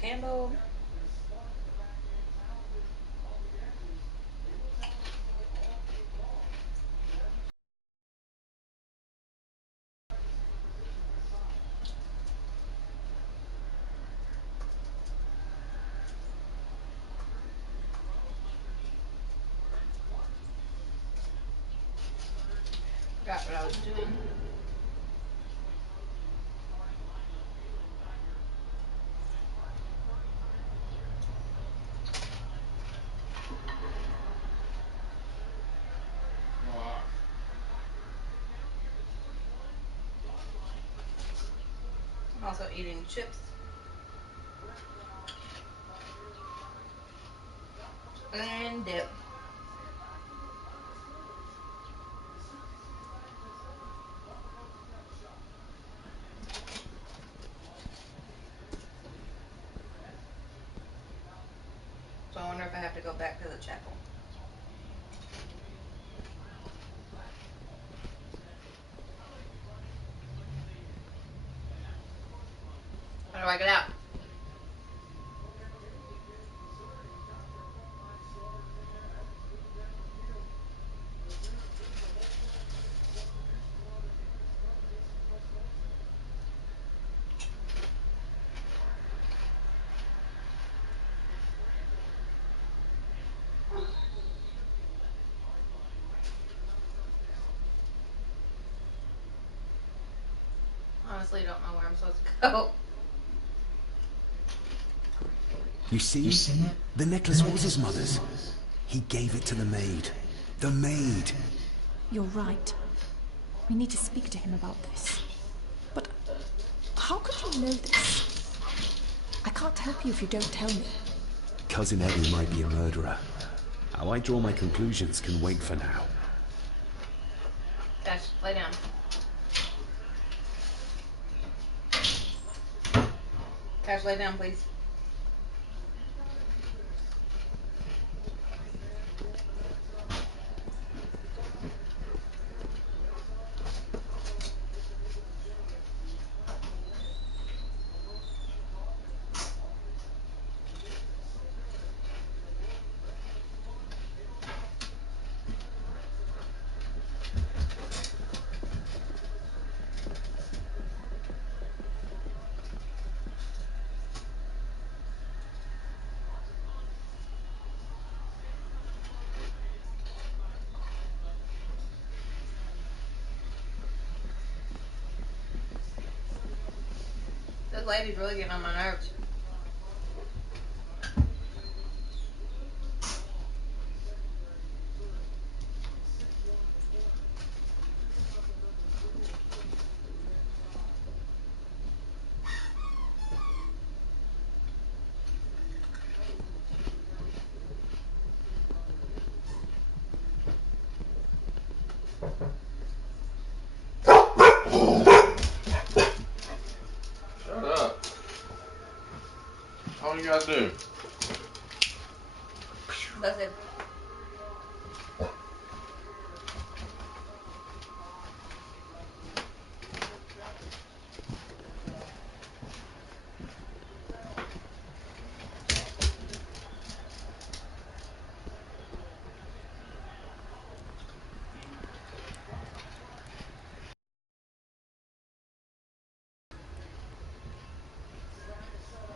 candle. Forgot what I was doing. I'm also eating chips and dip. So I wonder if I have to go back to the chapel. How do I get out? Honestly, don't know where I'm supposed to go. You see? The necklace was his mother's. He gave it to the maid. The maid! You're right. We need to speak to him about this. But how could you know this? I can't help you if you don't tell me. Cousin Eddie might be a murderer. How I draw my conclusions can wait for now. Ash, lay down. Ash, lay down, please. This lady's really getting on my nerves. Shut up. All you gotta do. That's it.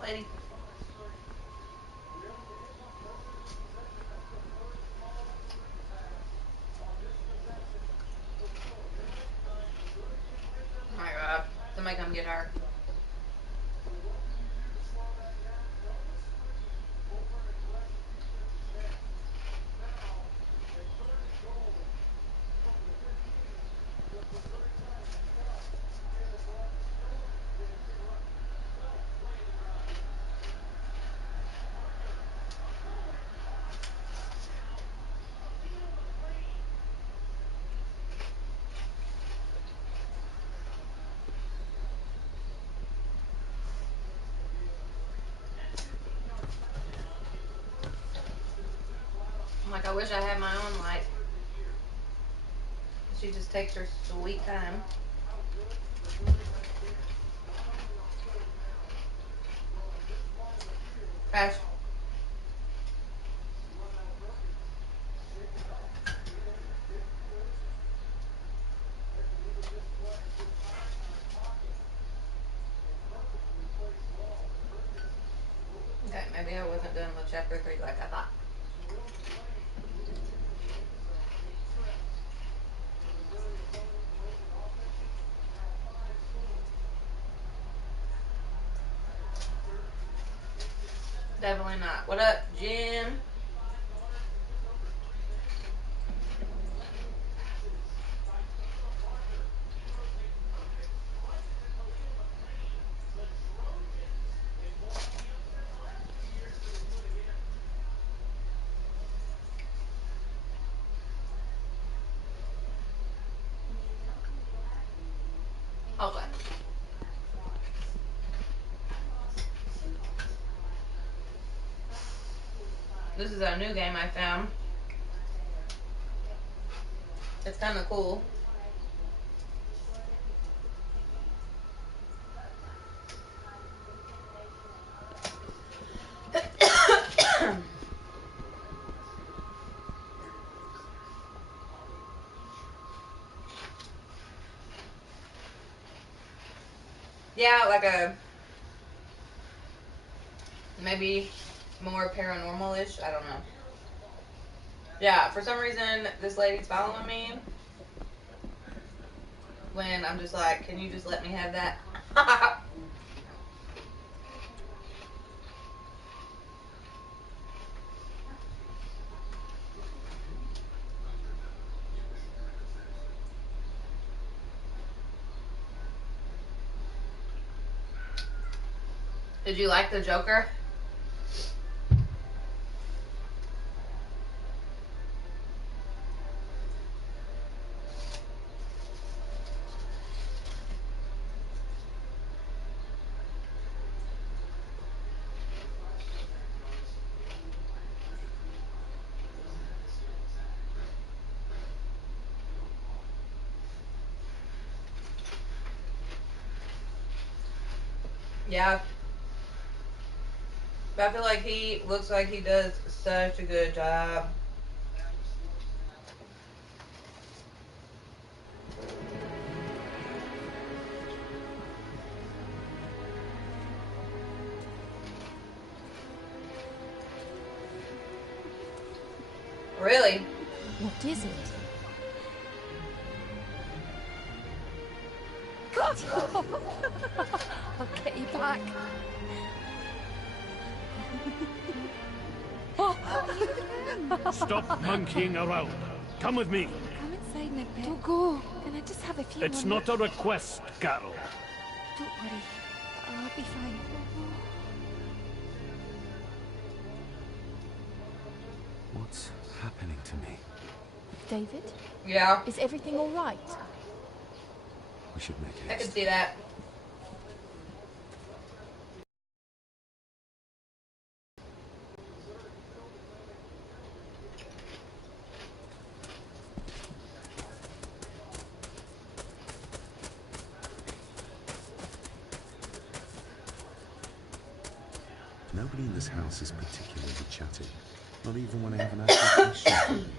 Lady. Oh my god. Somebody come get her. I'm like, I wish I had my own light. She just takes her sweet time. Ash. Okay, maybe I wasn't done with chapter 3 like I thought. Definitely not. What up, Jim? Okay. This is a new game I found. It's kind of cool. Yeah, like a maybe more paranormal-ish. I don't know. Yeah, for some reason this lady's following me when I'm just like, can you just let me have that? Did you like the Joker? Yeah. But I feel like he looks like he does such a good job. Really? What is it? I'll get you back. Stop monkeying around. Come with me. Come inside, my pet. Don't go. Can I just have a few It's more not a request, Carol. Don't worry. I'll be fine. What's happening to me? David, Yeah, is everything all right? We should make I could haste. see that. Nobody in this house is particularly chatty. Not even when I have an actual question.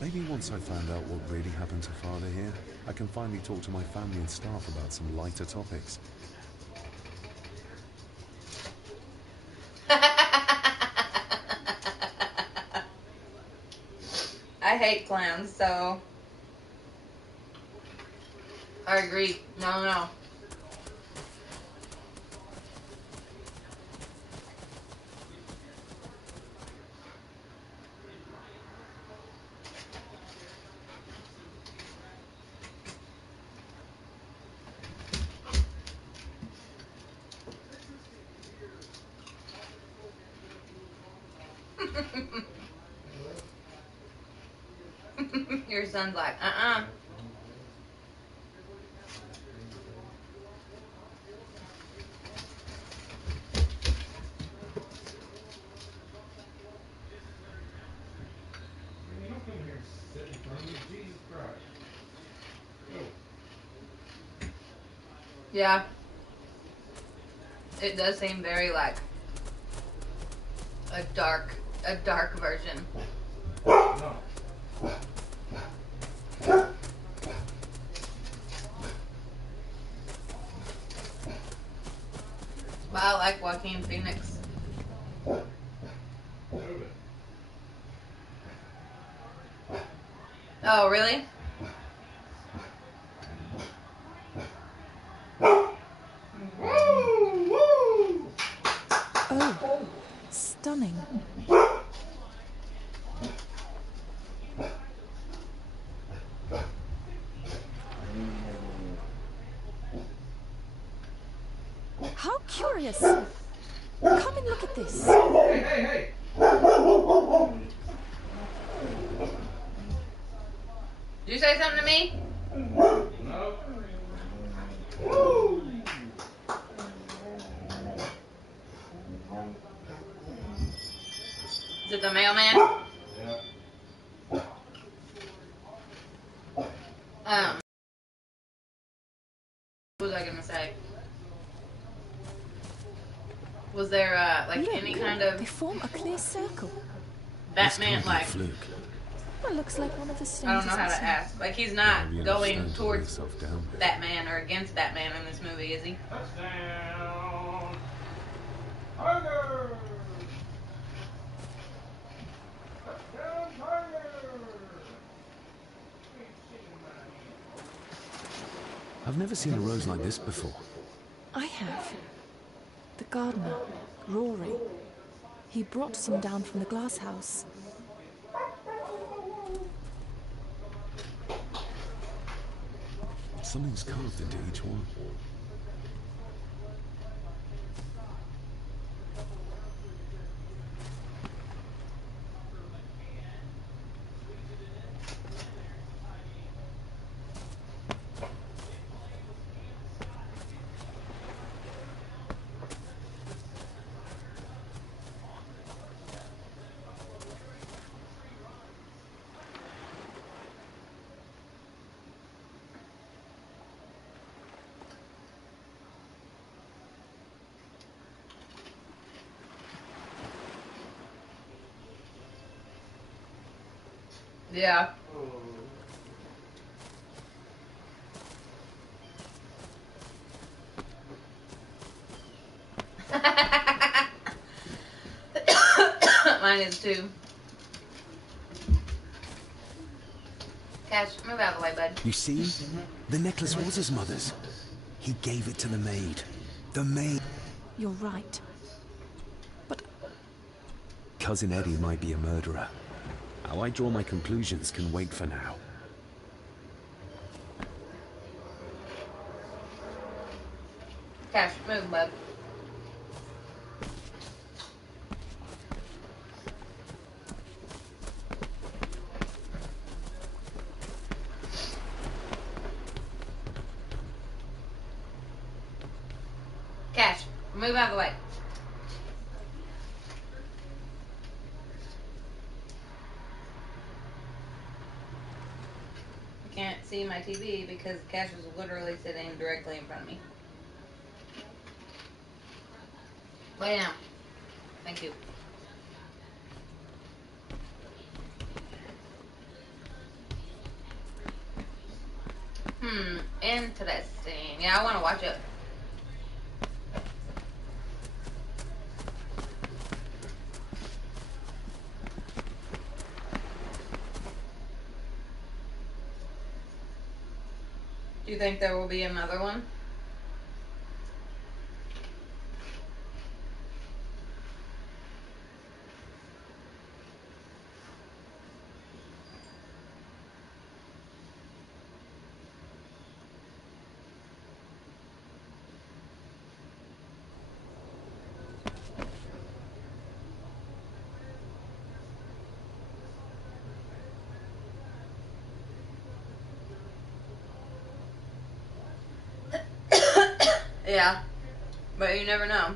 Maybe once I find out what really happened to Father here, I can finally talk to my family and staff about some lighter topics. I hate clowns, so I agree. No, no. Your son's like, uh-uh. You don't come here and sit in front of me, Jesus Christ. Go. Yeah. It does seem very like a dark version. No. But I like Joaquin Phoenix. Oh, really? Oh, stunning. How curious. Come and look at this. Hey, hey, hey! Did you say something to me? No. Is it the mailman? Yeah. What was I gonna say? Was there like Look, any kind they of form a clear circle. This Batman can't be a like? fluke. Well, looks like one of the I stones don't know is how to missing. ask. Like he's not Maybe enough going stone to weigh towards yourself down with. Batman or against Batman in this movie, is he? Touchdown! Tiger! Touchdown, Tiger! I've never seen a rose like this before. I have. The gardener, Rory. He brought some down from the glass house. Something's carved into each one. Yeah. Mine is too. Cash, move out of the way, bud. You see? The necklace was his mother's. He gave it to the maid. The maid. You're right. But Cousin Eddie might be a murderer. How I draw my conclusions can wait for now. Cash, move, bud. Cash, move out of the way. I can't see my TV because Cash is literally sitting directly in front of me. Lay down. Thank you. Interesting. Yeah, I want to watch it. Do you think there will be another one? Yeah, but you never know.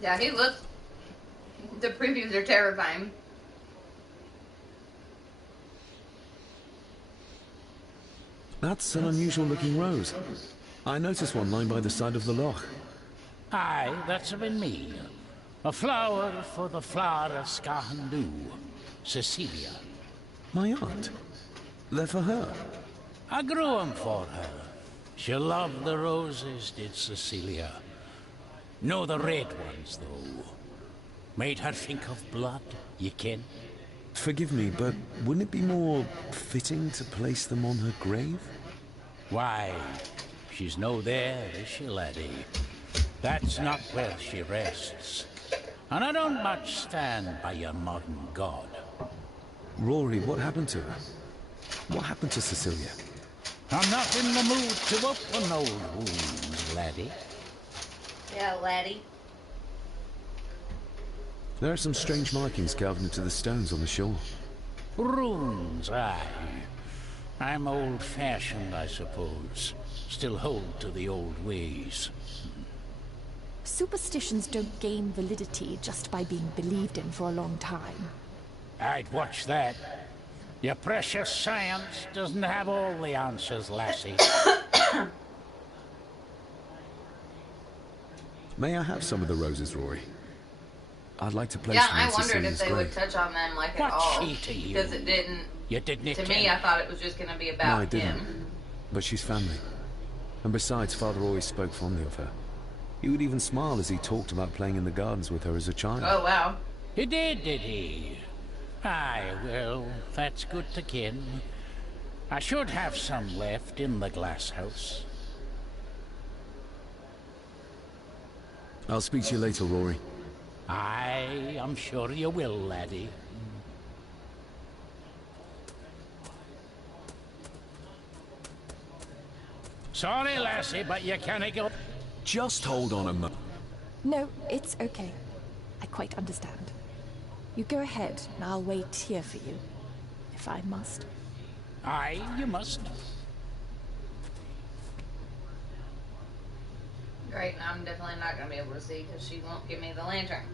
Yeah, he looks. The previews are terrifying. That's an unusual looking rose. I noticed one lying by the side of the loch. Aye, that's been me. A flower for the flower of Scahandu, Cecilia. My aunt. They're for her. I grew 'em for her. She loved the roses, did Cecilia. No, the red ones, though. Made her think of blood, you ken. Forgive me, but wouldn't it be more fitting to place them on her grave? Why, she's no there, is she, laddie? That's not where she rests. And I don't much stand by your modern god. Rory, what happened to her? What happened to Cecilia? I'm not in the mood to open old wounds, laddie. Yeah, laddie. There are some strange markings carved into the stones on the shore. Runes, aye. I'm old-fashioned, I suppose. Still hold to the old ways. Superstitions don't gain validity just by being believed in for a long time. I'd watch that. Your precious science doesn't have all the answers, lassie. May I have some of the roses, Rory? I'd like to place Yeah, them I on wondered if Cecilia's they would grave. touch on them like at What's all. she to you? Because it didn't. You didn't To ken. me, I thought it was just going to be No, about I didn't. him. But she's family. And besides, Father always spoke fondly of her. He would even smile as he talked about playing in the gardens with her as a child. Oh, wow. He did he? Aye, well, that's good to ken. I should have some left in the glass house. I'll speak to you later, Rory. Aye, I'm sure you will, laddie. Sorry, lassie, but you can't go. Just hold on a moment. No, it's okay. I quite understand. You go ahead, and I'll wait here for you, if I must. Aye, you must. Right, I'm definitely not going to be able to see because she won't give me the lantern.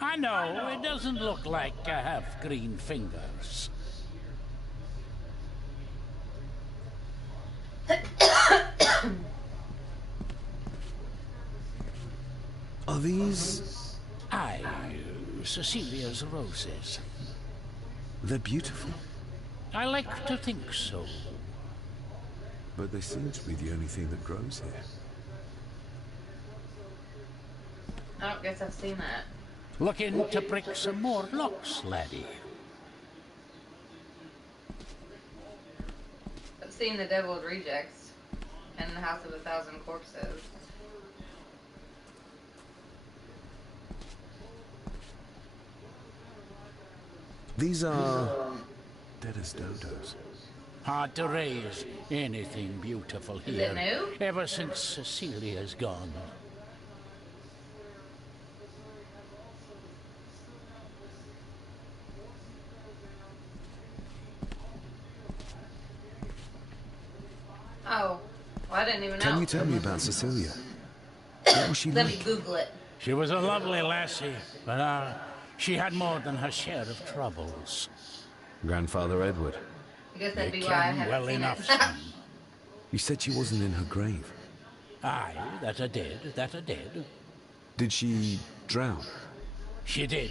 I know, it doesn't look like I have green fingers. Are these... Aye, Cecilia's roses. They're beautiful. I like to think so. But they seem to be the only thing that grows here. I don't guess I've seen that. Looking to brick some more locks, laddie. I've seen the Deviled Rejects and the House of a Thousand Corpses. These are... dead as dodos. Hard to raise anything beautiful Is here. it new? Ever since Cecilia's gone. Oh, well, I didn't even know. Can you tell me about Cecilia? What was she Let me like? Google it. She was a lovely lassie, but she had more than her share of troubles. Grandfather Edward. I guess that'd You be why I ken haven't well seen enough, it. son. You said she wasn't in her grave. Aye, that I did, that I did. Did she drown? She did.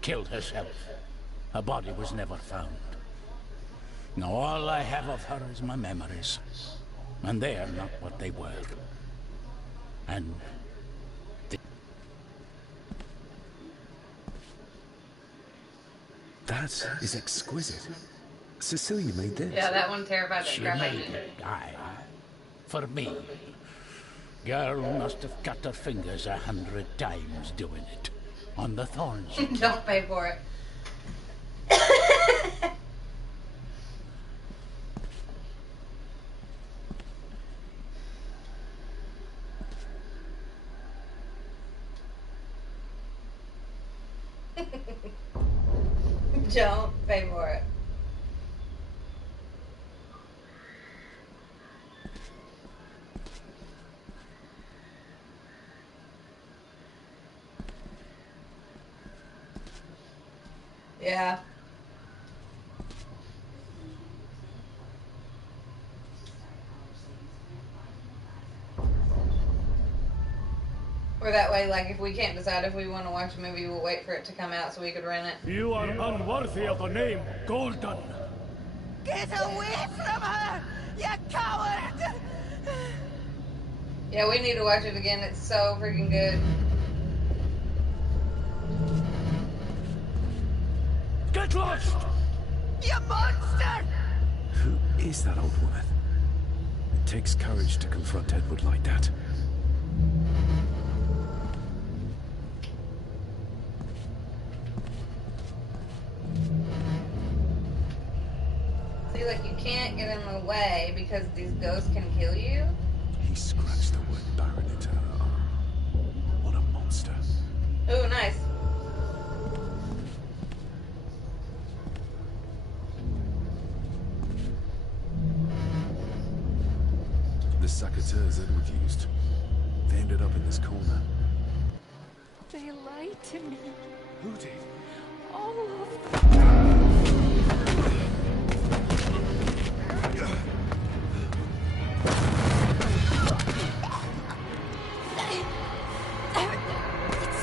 Killed herself. Her body was never found. Now all I have of her is my memories. And they are not what they were. And That is exquisite. Cecilia made this. Yeah, that one terrified the she crap out of made me. it, aye. For me. Girl must have cut her fingers 100 times doing it. On the thorns. Don't pay for it. Don't pay for it. Yeah. Or that way, like, if we can't decide if we want to watch a movie, we'll wait for it to come out so we could rent it. You are unworthy of the name Golden. Get away from her, you coward! Yeah, we need to watch it again. It's so freaking good. Get lost! You monster! Who is that old woman? It takes courage to confront Edward like that. See, like, you can't get in the way because these ghosts can kill you. He scratched the word Baron into her arm. What a monster. Ooh, nice. The secateurs Edward used. They ended up in this corner. They lied to me. Who did? All of them. It's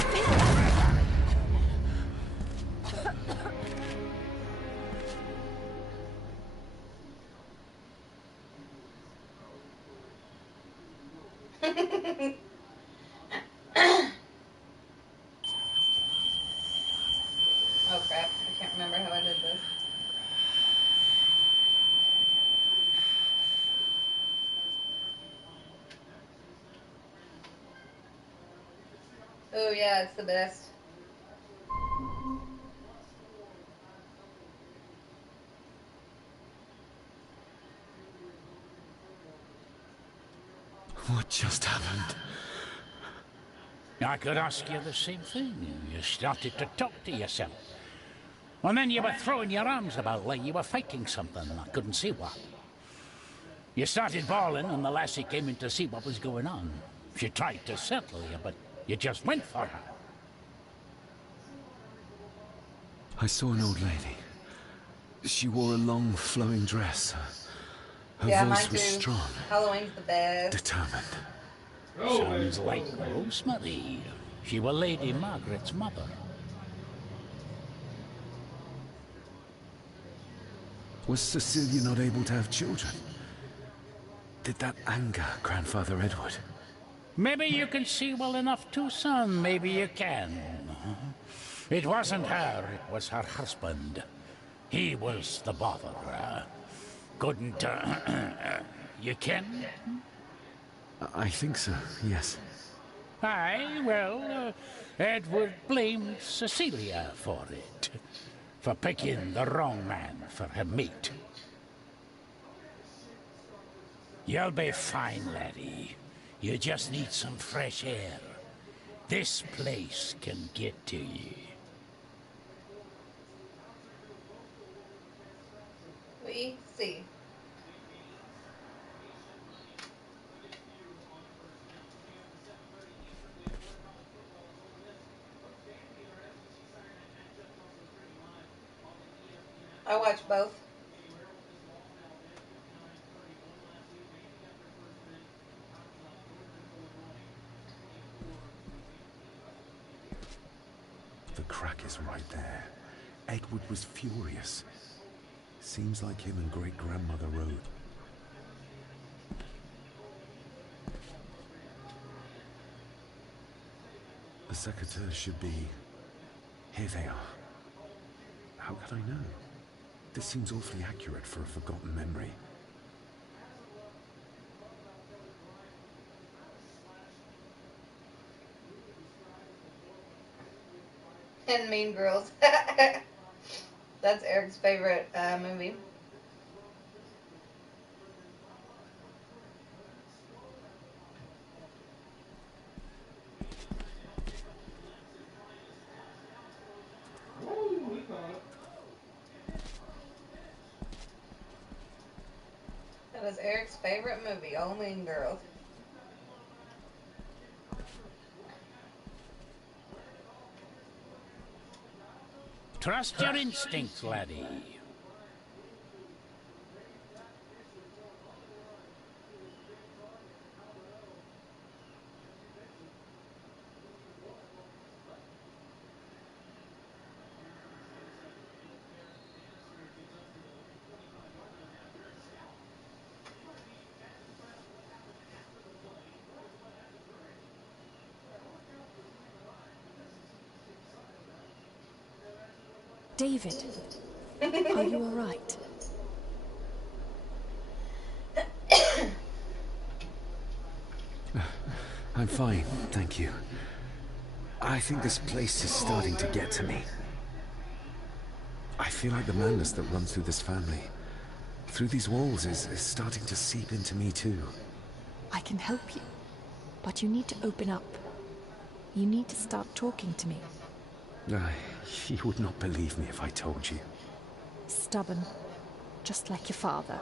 me. Oh crap, I can't remember how I did this. Oh yeah, it's the best. What just happened? I could ask you the same thing. You started to talk to yourself. And then you were throwing your arms about like you were fighting something, and I couldn't see what. You started bawling, and the lassie came in to see what was going on. She tried to settle you, but you just went for her. I saw an old lady. She wore a long, flowing dress. Her Yeah, voice mine was too. strong, Halloween's the best. determined. Sounds like Rosemary. She was Lady Margaret's mother. Was Cecilia not able to have children? Did that anger Grandfather Edward? Maybe you can see well enough too, son. Maybe you can. It wasn't her, it was her husband. He was the botherer. Couldn't, you can? I think so, yes. Aye, well, Edward blamed Cecilia for it. For picking the wrong man for her mate. You'll be fine, laddie. You just need some fresh air. This place can get to you. We see. I watch both. The crack is right there. Edward was furious. Seems like him and great-grandmother rode. The secateurs should be... Here they are. How could I know? This seems awfully accurate for a forgotten memory. And Mean Girls. That's Eric's favorite movie. That is Eric's favorite movie, All Mean Girls. Trust your instincts, laddie. David, are you all right? I'm fine, thank you. I think this place is starting to get to me. I feel like the madness that runs through this family, through these walls, is starting to seep into me too. I can help you, but you need to open up. You need to start talking to me. You would not believe me if I told you. Stubborn, just like your father.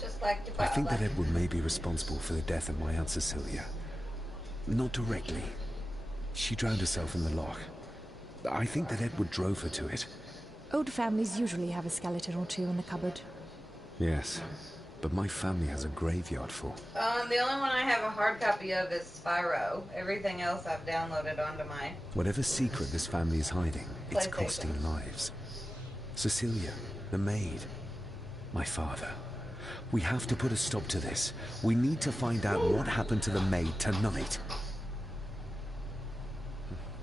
Just like your I father. think that Edward may be responsible for the death of my Aunt Cecilia. Not directly. She drowned herself in the loch. I think that Edward drove her to it. Old families usually have a skeleton or two in the cupboard. Yes, but my family has a graveyard full. The only one I have a hard copy of is Spyro. Everything else I've downloaded onto my... Whatever secret this family is hiding, it's PlayStation. costing lives. Cecilia, the maid, my father. We have to put a stop to this. We need to find out what happened to the maid tonight.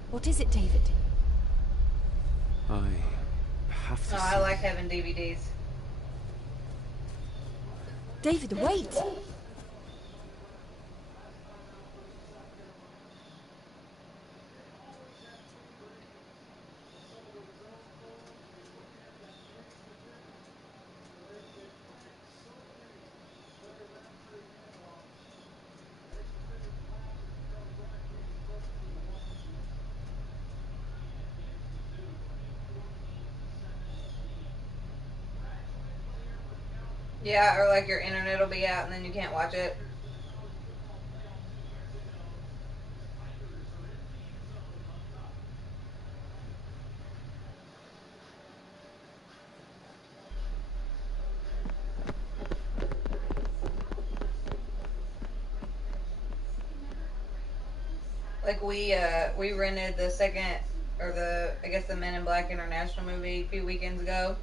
What is it, David? I have to Oh, see. I like having DVDs. David, wait! Yeah, or like your internet will be out and then you can't watch it. Like we rented the second, or I guess the Men in Black International movie a few weekends ago.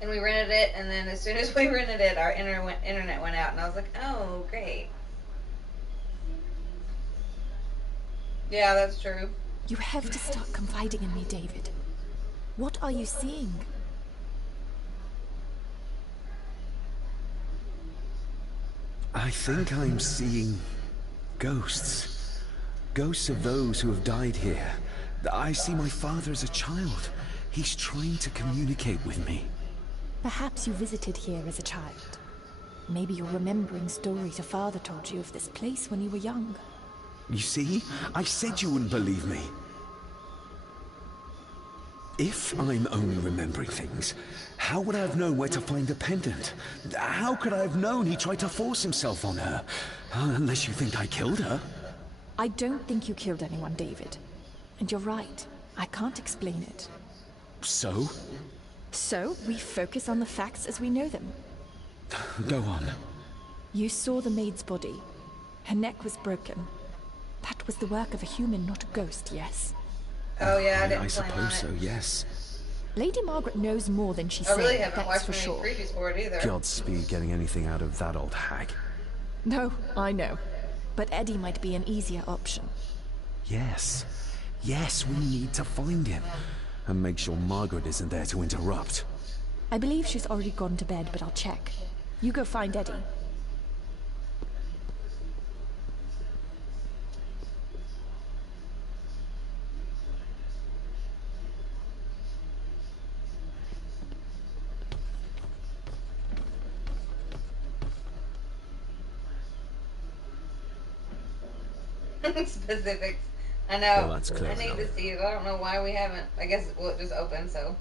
And we rented it, and then as soon as we rented it, our internet went out, and I was like, oh, great. Yeah, that's true. You have to start confiding in me, David. What are you seeing? I think I'm seeing ghosts. Ghosts of those who have died here. I see my father as a child. He's trying to communicate with me. Perhaps you visited here as a child. Maybe you're remembering stories your father told you of this place when you were young. You see? I said you wouldn't believe me. If I'm only remembering things, how would I have known where to find the pendant? How could I have known he tried to force himself on her? Unless you think I killed her. I don't think you killed anyone, David. And you're right. I can't explain it. So? So, we focus on the facts as we know them. Go on. You saw the maid's body. Her neck was broken. That was the work of a human, not a ghost, yes? Oh yeah, I didn't I plan on suppose so, it. yes. Lady Margaret knows more than she's I really saying, haven't that's watched for many sure. previews for it either. Godspeed getting anything out of that old hag. No, I know. But Eddie might be an easier option. Yes. Yes, we need to find him. And make sure Margaret isn't there to interrupt. I believe she's already gone to bed, but I'll check. You go find Eddie. Specifics. I know. Well, that's clear I need enough. to see it. I don't know why we haven't. I guess well, it just opened, so.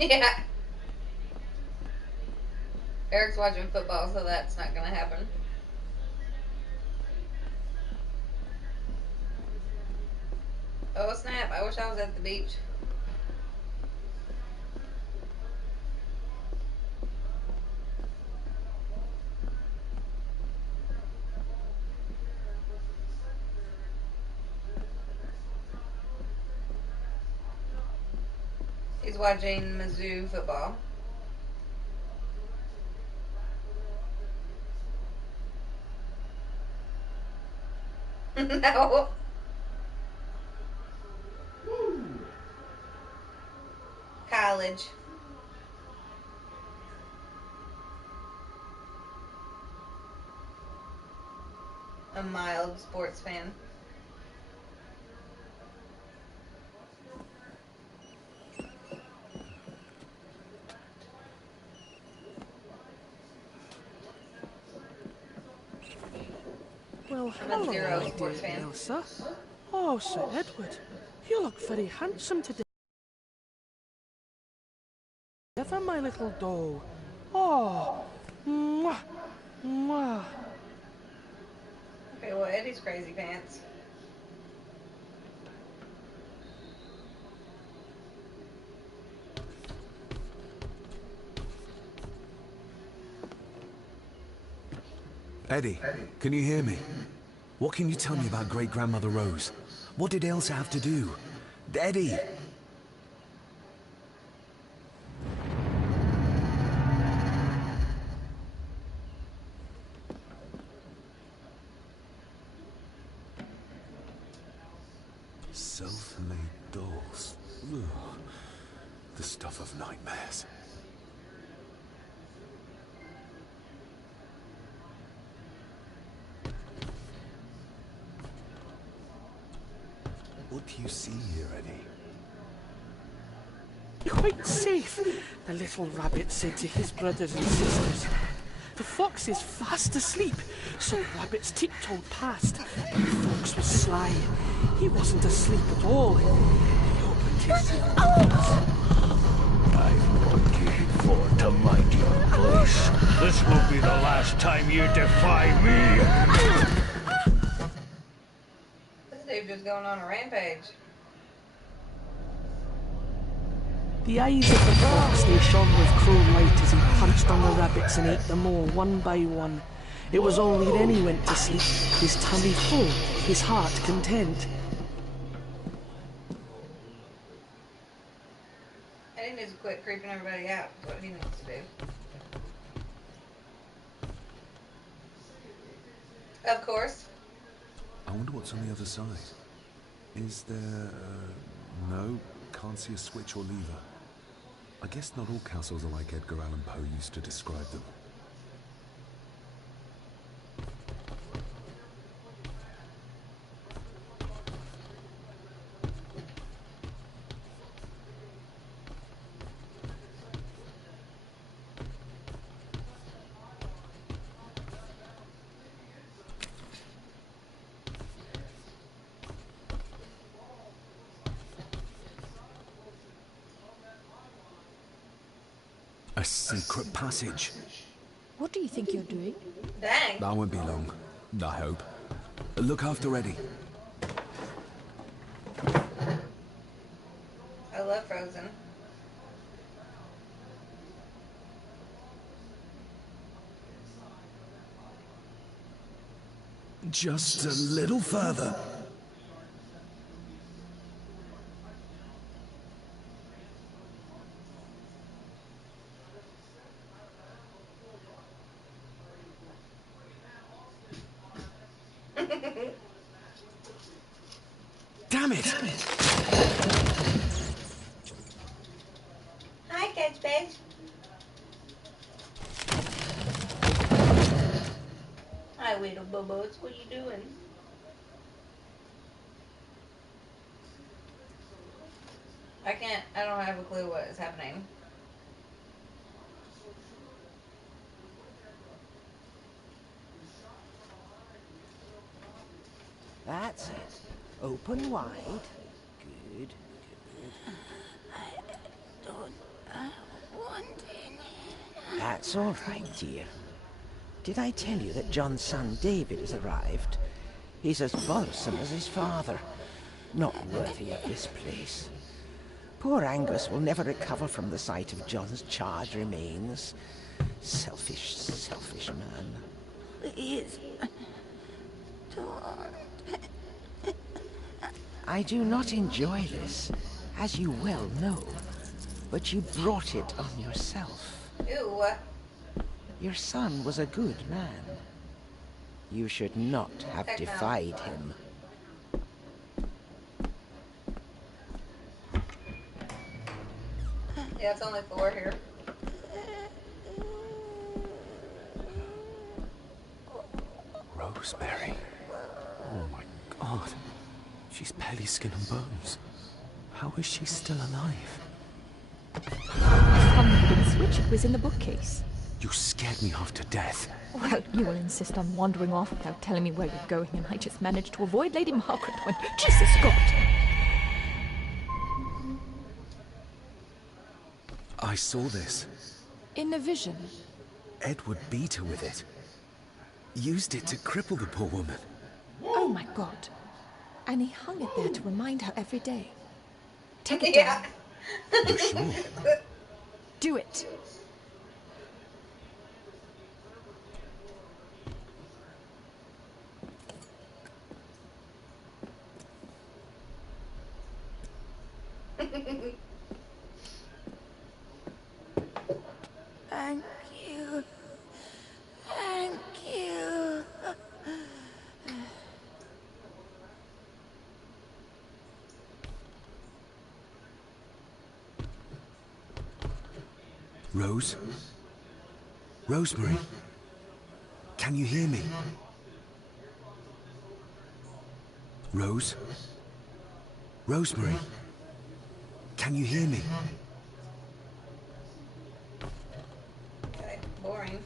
Yeah. Eric's watching football, so that's not gonna happen. Oh snap! I wish I was at the beach. He's watching Mizzou football. No. College. A mild sports fan. Well, I'm a hello, zero my dear sports fan. Elsa. Oh, Sir Edward, you look very handsome today. Ever, my little doll. Oh, mwah, mwah. Okay, well, Eddie's crazy pants. Eddie, can you hear me? What can you tell me about great-grandmother Rose? What did Elsa have to do? Eddie! Self-made dolls. Ugh. The stuff of nightmares. What do you see here, Eddie? You're quite safe, the little rabbit said to his brothers and sisters. The fox is fast asleep, so the rabbits tiptoed past. But the fox was sly. He wasn't asleep at all. He opened his eyes. I've warned you before to mind your place. This will be the last time you defy me. This dude just going on a rampage. The eyes of the fox, they shone with cruel light as he punched on the rabbits and ate them all one by one. It was only then he went to sleep, his tummy full, his heart content. Eddie needs to quit creeping everybody out. That's what he needs to do. Of course. I wonder what's on the other side. Is there... no, can't see a switch or lever. I guess not all castles are like Edgar Allan Poe used to describe them. A secret passage. What do you think you're doing? Dang. That won't be long, I hope. Look after Eddie. I love Frozen. Just a little further. Damn it! Hi, Catch Badge. Hi, little bubbles. What are you doing? I don't have a clue what is happening. That's it. Open wide. Good. Don't want any. That's all right, dear. Did I tell you that John's son David has arrived? He's as bothersome as his father. Not worthy of this place. Poor Angus will never recover from the sight of John's charred remains. Selfish, selfish man. Please. Don't. I do not enjoy this, as you well know. But you brought it on yourself. Ew. Your son was a good man. You should not have Heck no. defied him. Yeah, it's only 4 here. Rosemary. Oh my God. She's barely skin and bones. How is she still alive? Come with the switch, it was in the bookcase. You scared me half to death. Well, you will insist on wandering off without telling me where you're going, and I just managed to avoid Lady Margaret when... Jesus, Scott! I saw this. In a vision. Edward beat her with it. Used it to cripple the poor woman. Oh my God. And he hung it there to remind her every day. Take it Yeah. down. You sure? Do it. Thank you. Thank you. Rose? Rosemary? Can you hear me? Rose? Rosemary? Can you hear me? Okay, boring.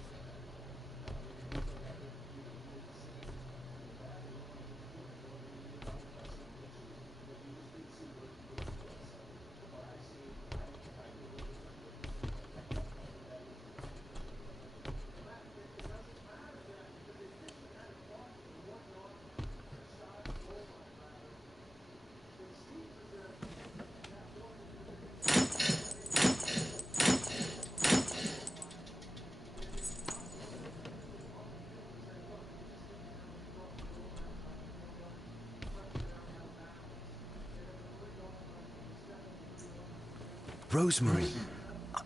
Rosemary,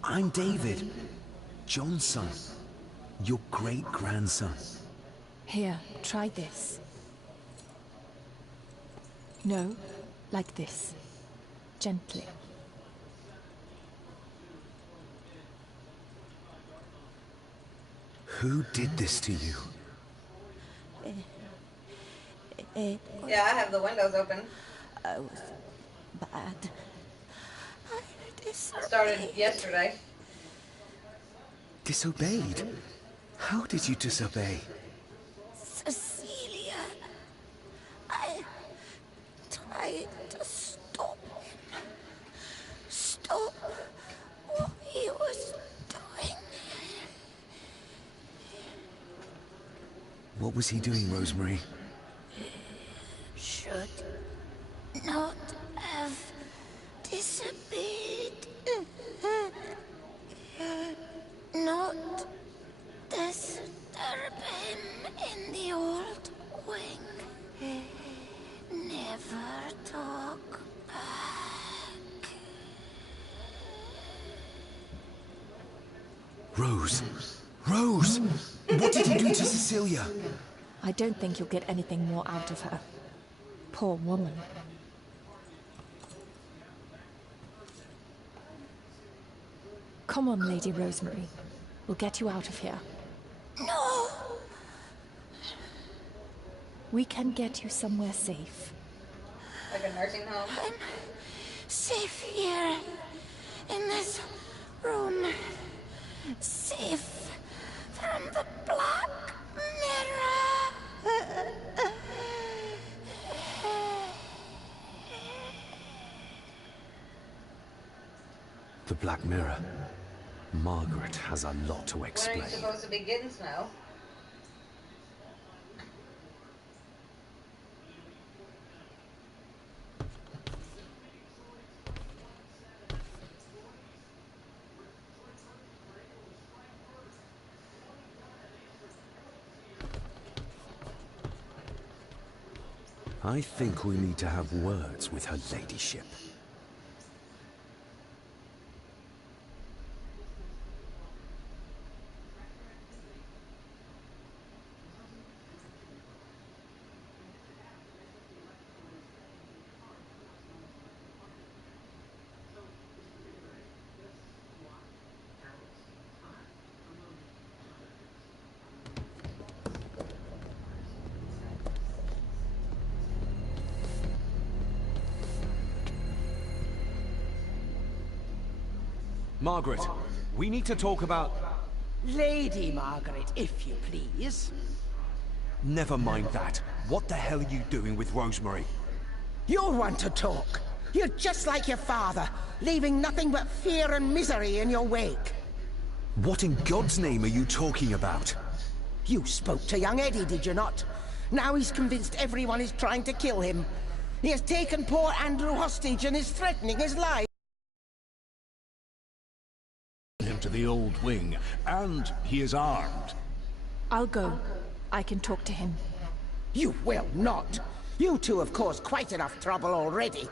I'm David. John's son. Your great-grandson. Here, try this. No, like this. Gently. Who did this to you? Yeah, I have the windows open. I was bad. Started yesterday. Disobeyed? How did you disobey? Cecilia. I tried to stop him. Stop what he was doing. What was he doing, Rosemary? Should not have disobeyed. Not disturb him in the old wing. Never talk back. Rose! Rose! What did you do to Cecilia? I don't think you'll get anything more out of her. Poor woman. Come on, Lady Rosemary. We'll get you out of here. No! We can get you somewhere safe. Like a nursing home? I'm safe here. In this room. Safe from the Black Mirror. The Black Mirror. Margaret has a lot to When are explain. you supposed to be getting snow? I think we need to have words with her ladyship. Margaret, we need to talk about... Lady Margaret, if you please. Never mind that. What the hell are you doing with Rosemary? You want to talk. You're just like your father, leaving nothing but fear and misery in your wake. What in God's name are you talking about? You spoke to young Eddie, did you not? Now he's convinced everyone is trying to kill him. He has taken poor Andrew hostage and is threatening his life. Him to the old wing, and he is armed. I'll go. I can talk to him. You will not. You two have caused quite enough trouble already.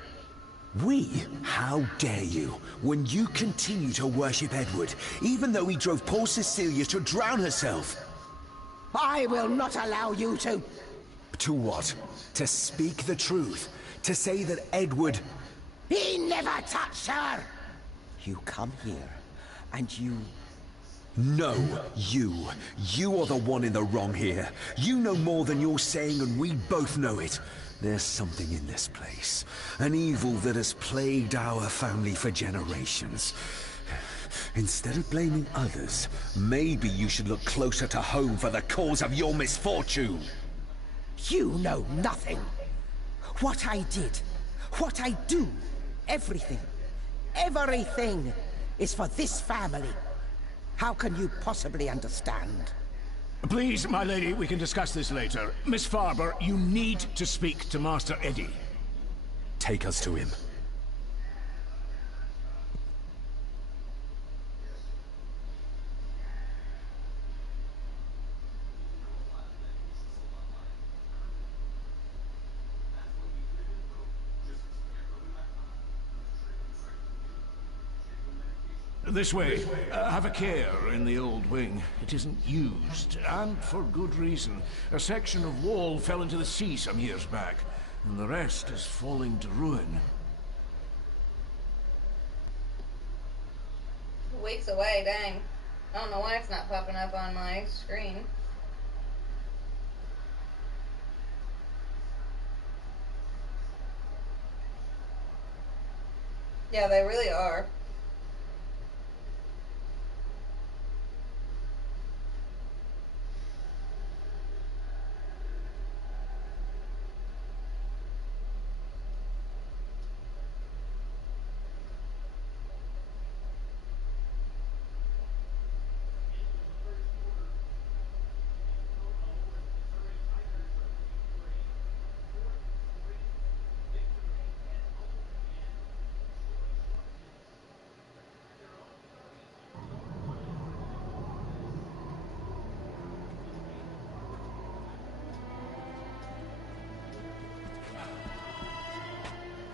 We? How dare you? When you continue to worship Edward, even though he drove poor Cecilia to drown herself. I will not allow you to. To what? To speak the truth? To say that Edward... He never touched her! You come here, and you... No, you. You are the one in the wrong here. You know more than you're saying, and we both know it. There's something in this place. An evil that has plagued our family for generations. Instead of blaming others, maybe you should look closer to home for the cause of your misfortune. You know nothing. What I did, what I do, everything is for this family. How can you possibly understand? Please, my lady, we can discuss this later. Miss Farber, you need to speak to Master Eddie. Take us to him. This way. Have a care in the old wing. It isn't used, and for good reason. A section of wall fell into the sea some years back, and the rest is falling to ruin. Weeks away, dang. I don't know why it's not popping up on my screen. Yeah, they really are.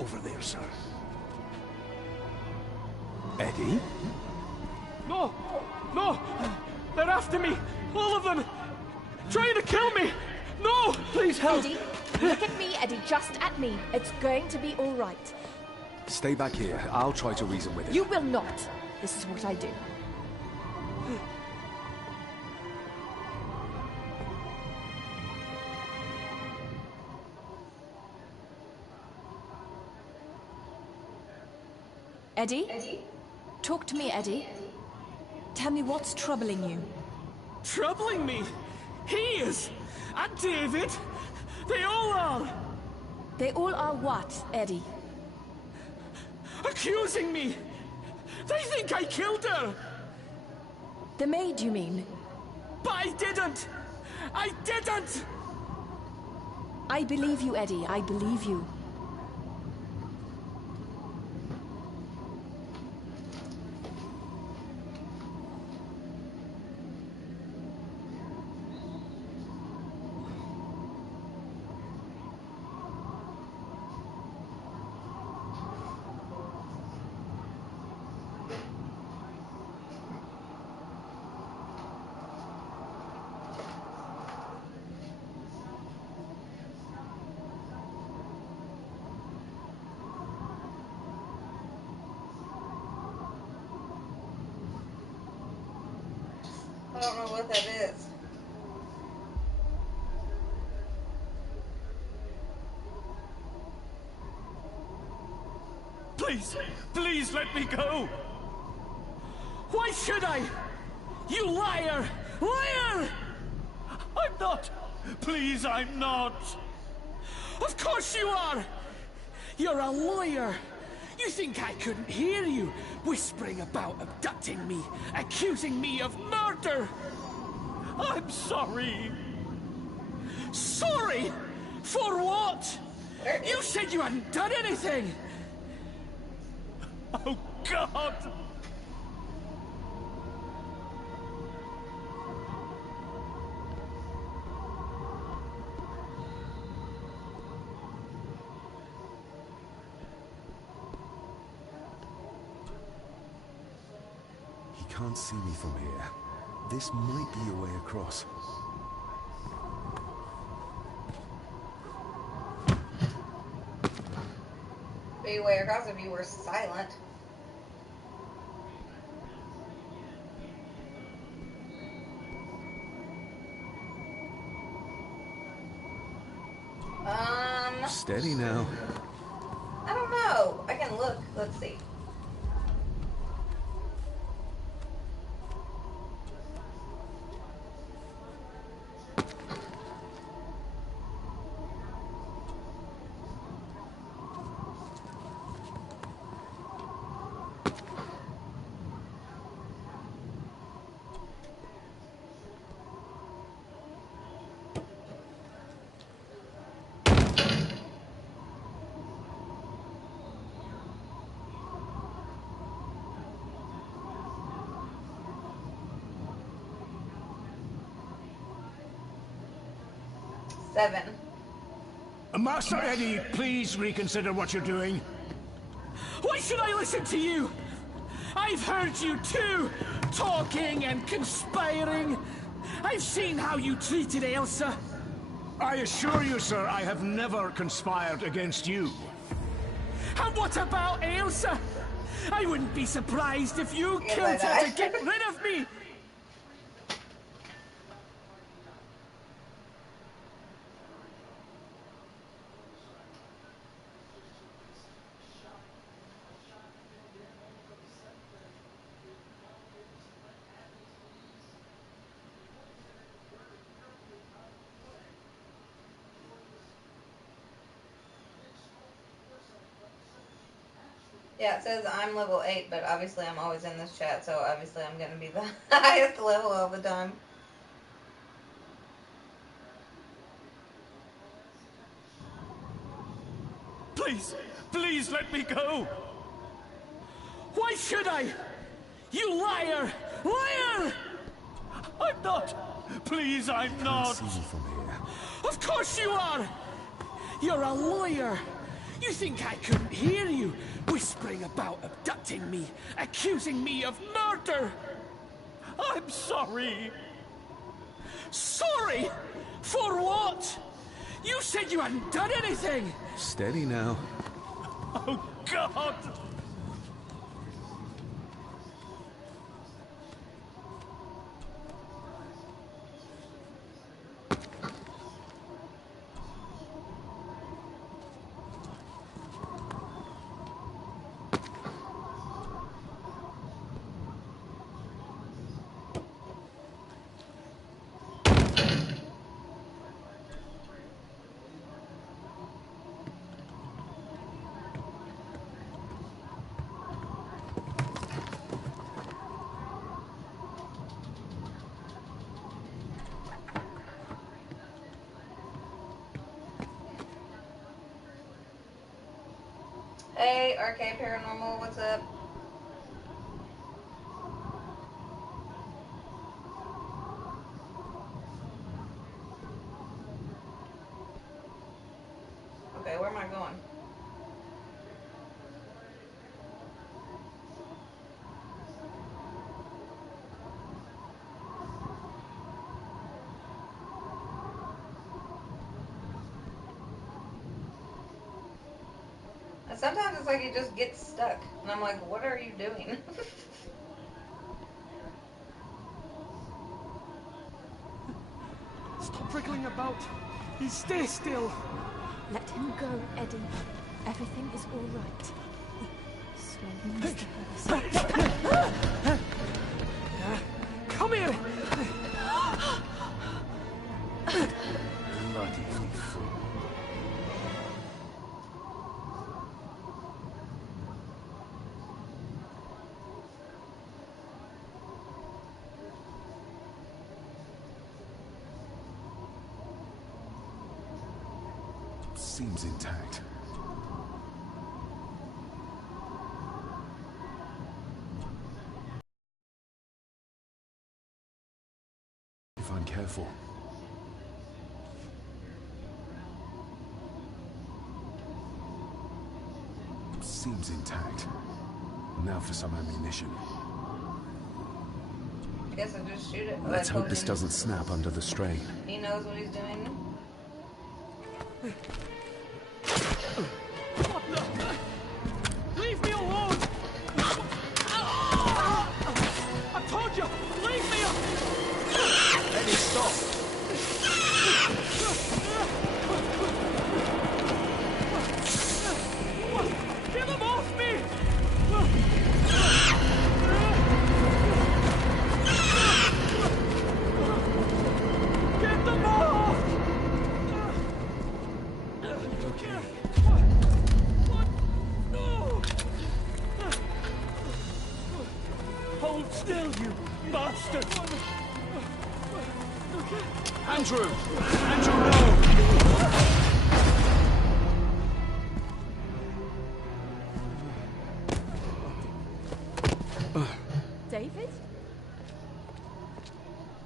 Over there, sir. Eddie? No! No! They're after me! All of them! Trying to kill me! No! Please help! Eddie, look at me, Eddie, just at me. It's going to be all right. Stay back here. I'll try to reason with it. You will not. This is what I do. Eddie? Talk to me, Eddie. Tell me what's troubling you. Troubling me? He is! And David! They all are! They all are what, Eddie? Accusing me! They think I killed her! The maid, you mean? But I didn't! I didn't! I believe you, Eddie. I believe you. I don't know what that is. Please, please let me go! Why should I? You liar! Liar! I'm not! Please, I'm not! Of course you are! You're a lawyer! You think I couldn't hear you whispering about abducting me, accusing me of murder? I'm sorry. Sorry? For what? You said you hadn't done anything! Oh, God! He can't see me from here. This might be a way across. Be way across if you were silent. Steady now. I don't know. I can look. Let's see. Seven. Master Eddie, please reconsider what you're doing. Why should I listen to you? I've heard you too, talking and conspiring. I've seen how you treated Elsa. I assure you, sir, I have never conspired against you. And what about Elsa? I wouldn't be surprised if you Yes, killed I her know. to get rid of me. Yeah, it says I'm level 8, but obviously I'm always in this chat, so obviously I'm going to be the highest level all the time. Please, please let me go. Why should I? You liar! Liar! I'm not. Please, I'm Can't not. see me from here. Of course you are! You're a lawyer! You think I couldn't hear you whispering about abducting me, accusing me of murder? I'm sorry. Sorry? For what? You said you hadn't done anything! Steady now. Oh, God! Hey, RK Paranormal, what's up? Okay, where am I going? And sometimes it's like it just gets stuck. And I'm like, what are you doing? Stop wriggling about. Stay still. Let him go, Eddie. Everything is all right. Slowly, Mr. Harrison. Come here! Bloody fool. Seems intact. If I'm careful. Seems intact. Now for some ammunition. I guess I'll just shoot it. Let's hope this doesn't snap under the strain. He knows what he's doing. What the? Leave me alone! I told you! Leave me alone! Eddie, stop! Get them off me! Get them off! Okay. What? No! Hold still, you bastard! Andrew! Andrew, no! David?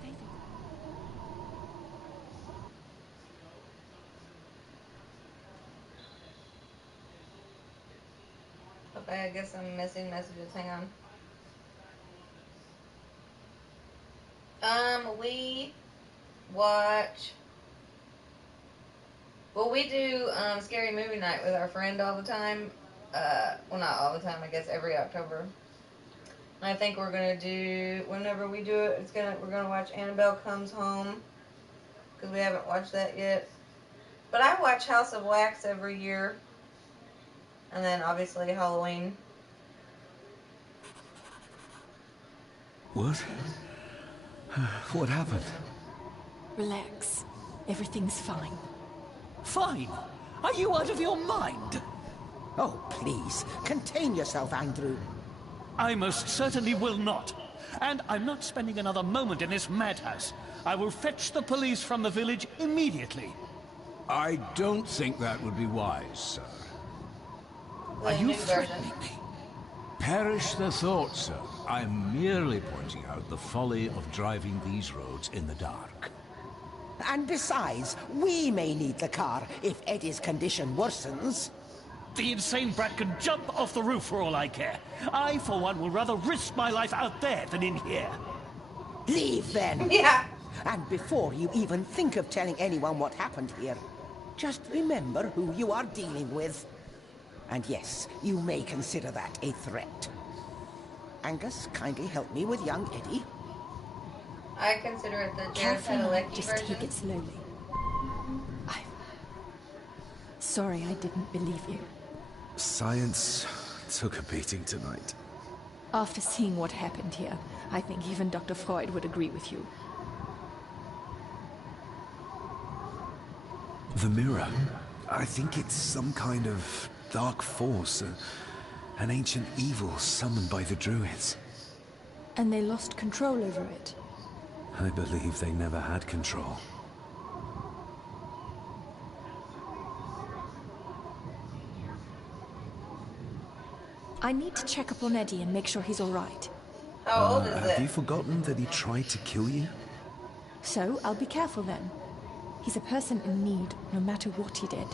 David. Okay, I guess I'm missing messages. Hang on. We watch. Well, we do scary movie night with our friend all the time. Well, not all the time. I guess every October. And I think we're gonna do whenever we do it. We're gonna watch Annabelle Comes Home because we haven't watched that yet. But I watch House of Wax every year, and then obviously Halloween. What? What happened? Relax. Everything's fine. Fine? Are you out of your mind? Oh, please, contain yourself, Andrew. I most certainly will not. And I'm not spending another moment in this madhouse. I will fetch the police from the village immediately. I don't think that would be wise, sir. Are you new version. threatening me? Perish the thought, sir. I'm merely pointing out the folly of driving these roads in the dark. And besides, we may need the car if Eddie's condition worsens. The insane brat can jump off the roof for all I care. I, for one, will rather risk my life out there than in here. Leave, then. Yeah. And before you even think of telling anyone what happened here, just remember who you are dealing with. And yes, you may consider that a threat. Angus, kindly help me with young Eddie. I consider it the Jared Careful now, Padalecki just version. take it slowly. I'm sorry I didn't believe you. Science took a beating tonight. After seeing what happened here, I think even Dr. Freud would agree with you. The mirror. I think it's some kind of dark force, an ancient evil summoned by the druids. And they lost control over it. I believe they never had control. I need to check up on Eddie and make sure he's all right. How old is Have it? you forgotten that he tried to kill you? So, I'll be careful then. He's a person in need, no matter what he did.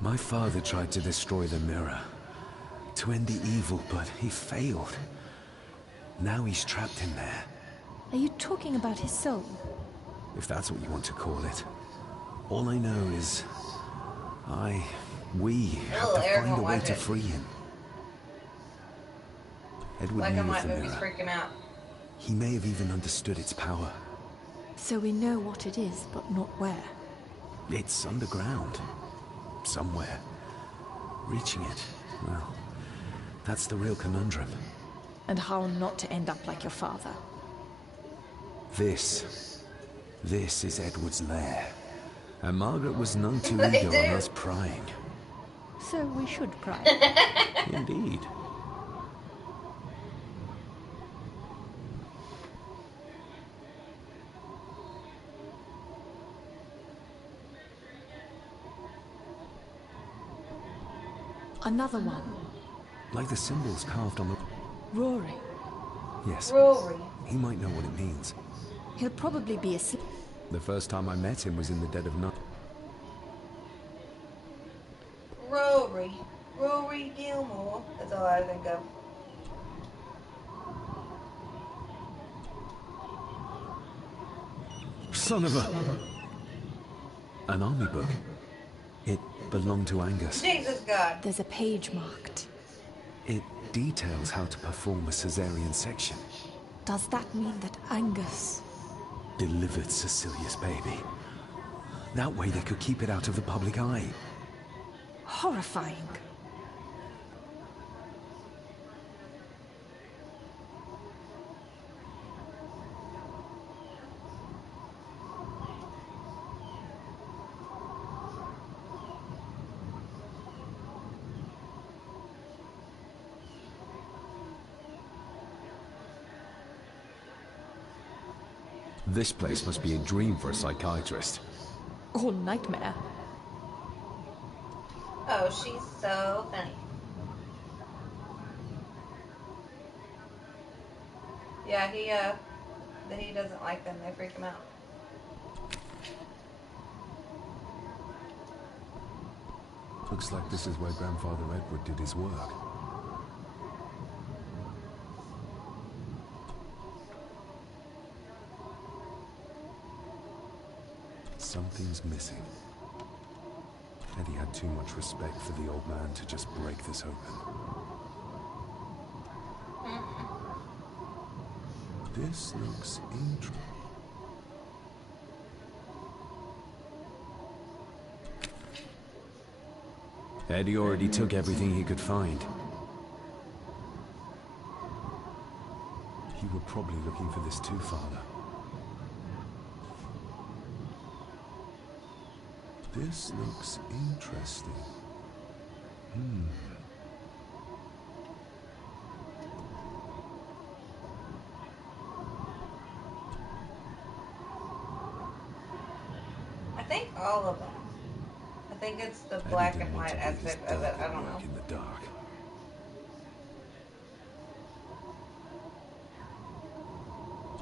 My father tried to destroy the mirror, to end the evil, but he failed. Now he's trapped in there. Are you talking about his soul? If that's what you want to call it. All I know is... we have to Eric find a won't way watch to it. free him. Edward Black knew and of white the movies mirror. freaking out. He may have even understood its power. So we know what it is, but not where. It's underground. Somewhere. Reaching it, well, that's the real conundrum. And how not to end up like your father. This is Edward's lair. And Margaret was none too They eager do. on us prying. So we should pry. Indeed. Another one. Like the symbols carved on the... Rory. Yes. Rory. He might know what it means. He'll probably be a... The first time I met him was in the dead of night. Rory. Rory Gilmore. That's all I think of. Son of a... An army book. It belonged to Angus. Jesus God. There's a page marked. It details how to perform a cesarean section. Does that mean that Angus... Delivered Cecilia's baby. That way they could keep it out of the public eye. Horrifying. This place must be a dream for a psychiatrist. Or nightmare. Oh, she's so funny. Yeah, he doesn't like them. They freak him out. Looks like this is where Grandfather Edward did his work. Something's missing. Eddie had too much respect for the old man to just break this open. This looks interesting. Eddie already took everything he could find. You were probably looking for this too, Father. This looks interesting. I think all of them. I think it's the Eddie black didn't and want white to do this aspect of it. I delicate don't know. work in the dark.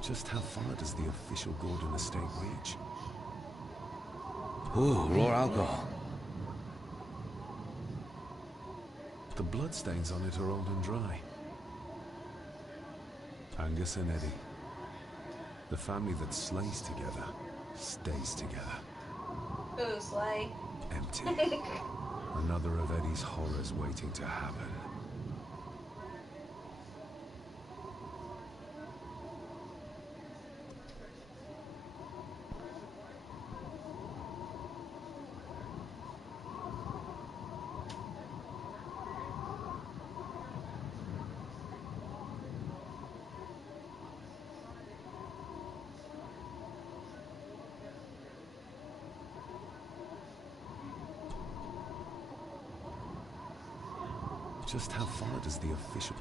Just how far does the official Gordon estate reach? Ooh, raw alcohol. The bloodstains on it are old and dry. Angus and Eddie. The family that slays together stays together. Ooh, Slay. Empty. Another of Eddie's horrors waiting to happen. Just how far does the official...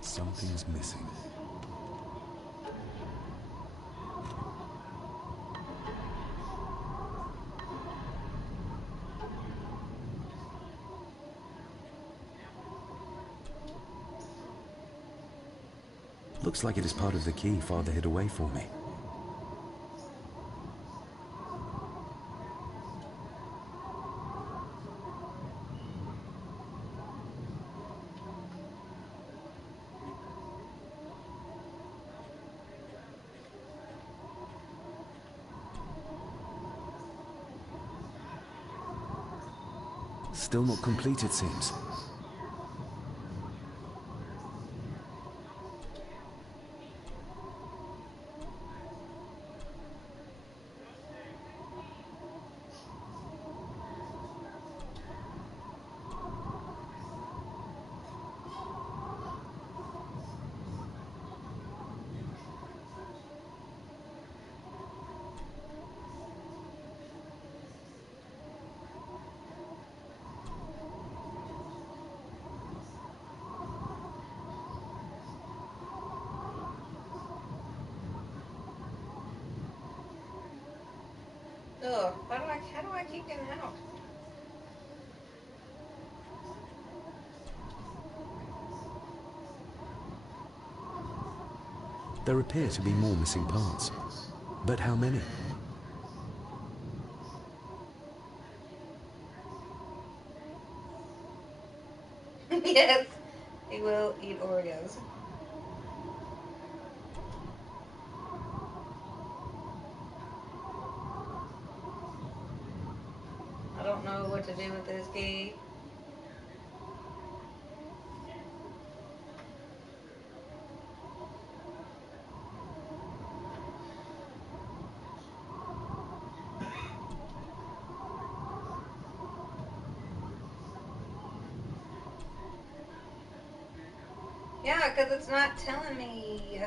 Something's missing. Looks like it is part of the key Father hid away for me. Still not complete, it seems. Ugh, how do I keep getting out? There appear to be more missing parts. But how many? Yes, he will eat Oreos. I don't know what to do with this key. Yeah, because it's not telling me.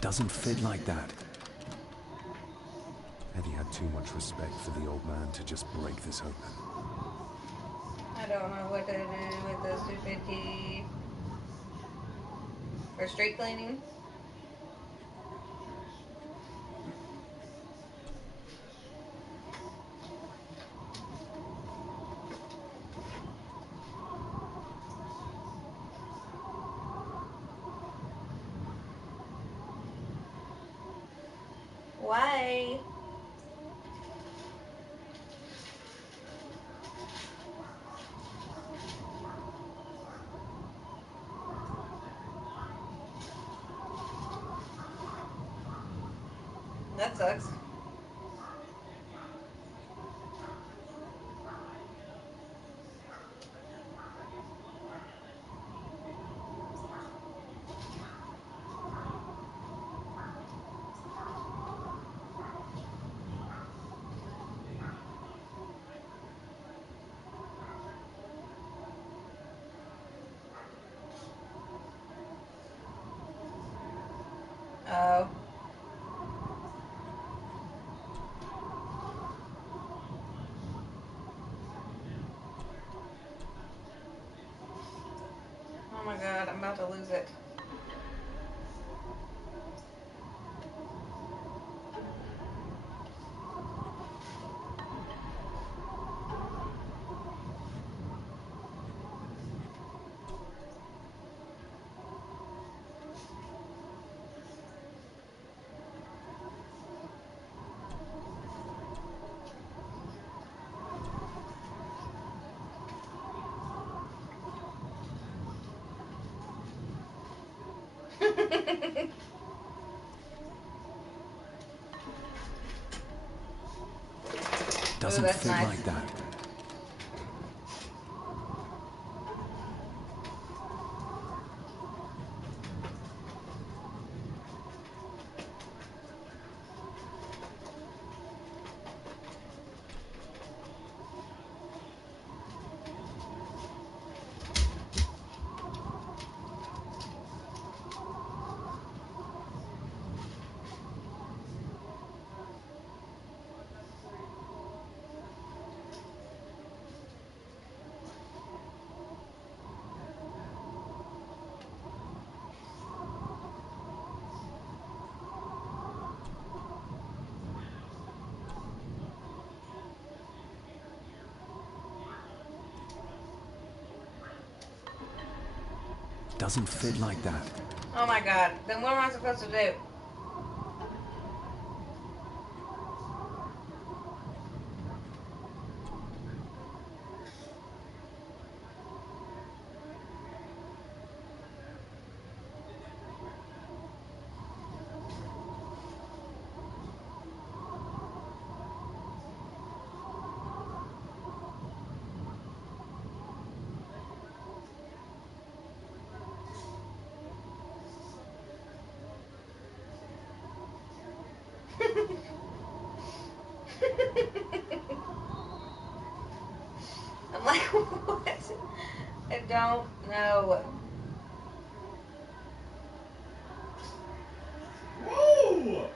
Doesn't fit like that. Eddie had too much respect for the old man to just break this open. I don't know what to do with the stupid key. For street cleaning? Why? that sucks. Oh. Oh my god, I'm about to lose it. Ooh, Doesn't that's fit nice. like that. Doesn't fit like that. Oh my god. Then what am I supposed to do? I'm like, what? I don't know. Whoa!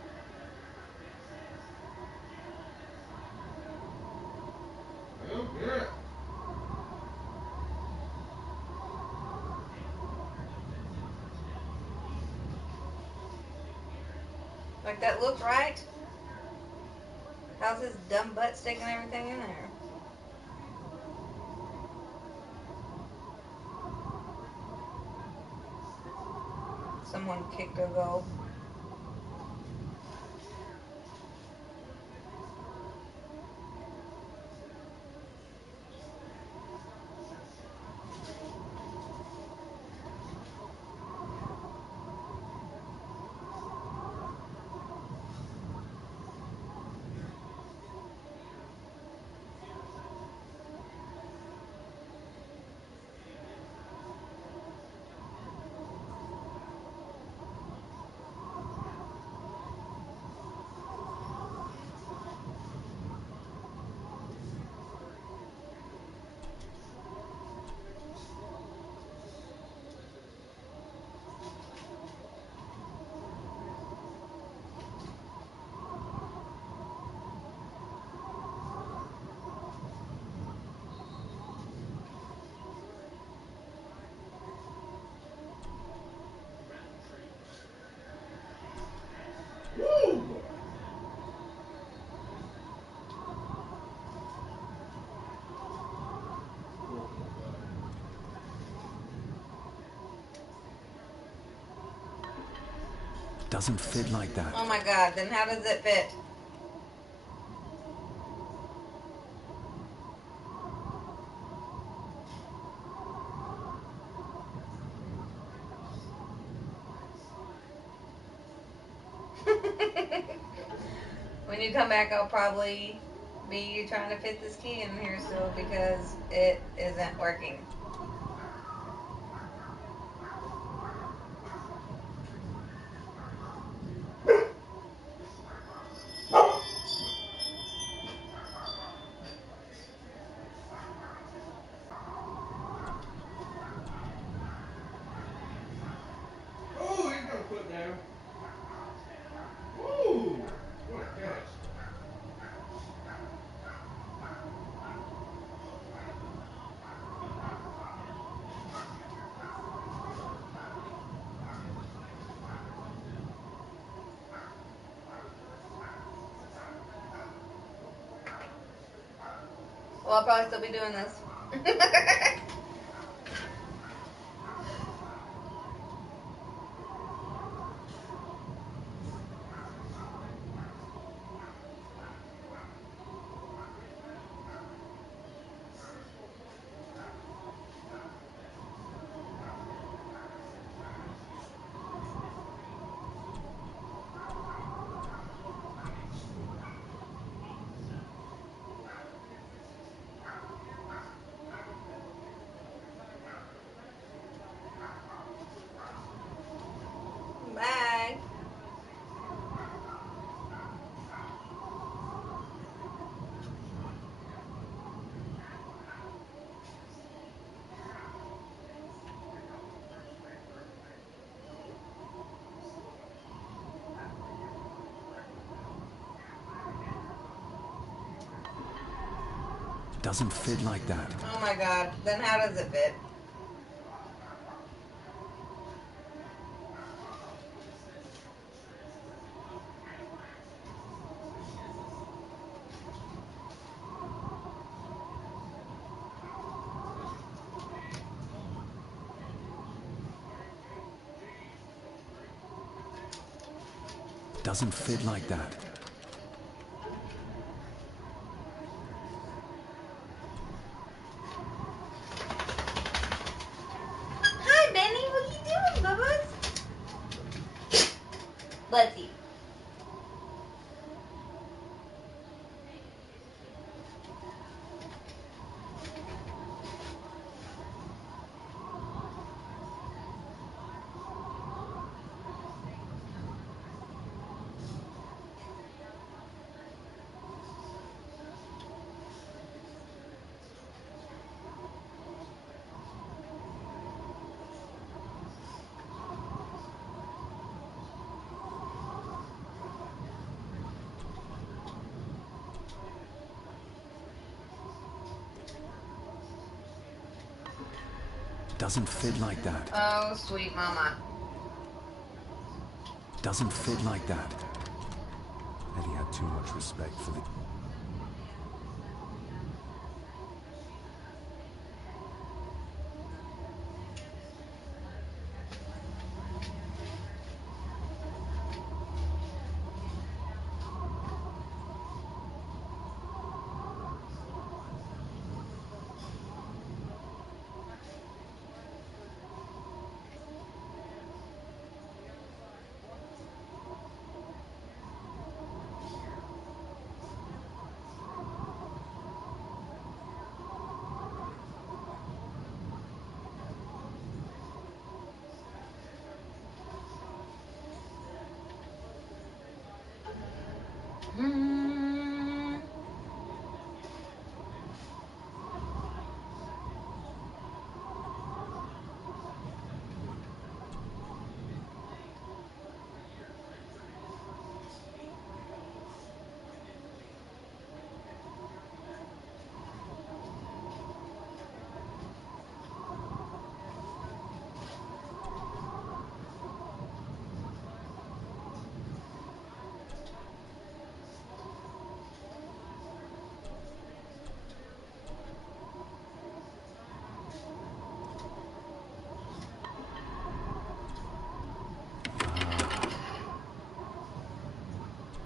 I don't get it. Like, that looks right. How's his dumb butt sticking everything in there? Someone kicked a goal. Woo! Doesn't fit like that. Oh my god, then how does it fit? When you come back, I'll probably be trying to fit this key in here still because it isn't working. Oh, he's got a foot down. Ooh, what a catch. Well, I'll probably still be doing this. Bye. Doesn't fit like that. Oh my god. Then how does it fit? Doesn't fit like that. Hi, Benny. What are you doing, Bubba? Let's eat. Doesn't fit like that. Oh, sweet mama. Doesn't fit like that. Eddie had too much respect for the...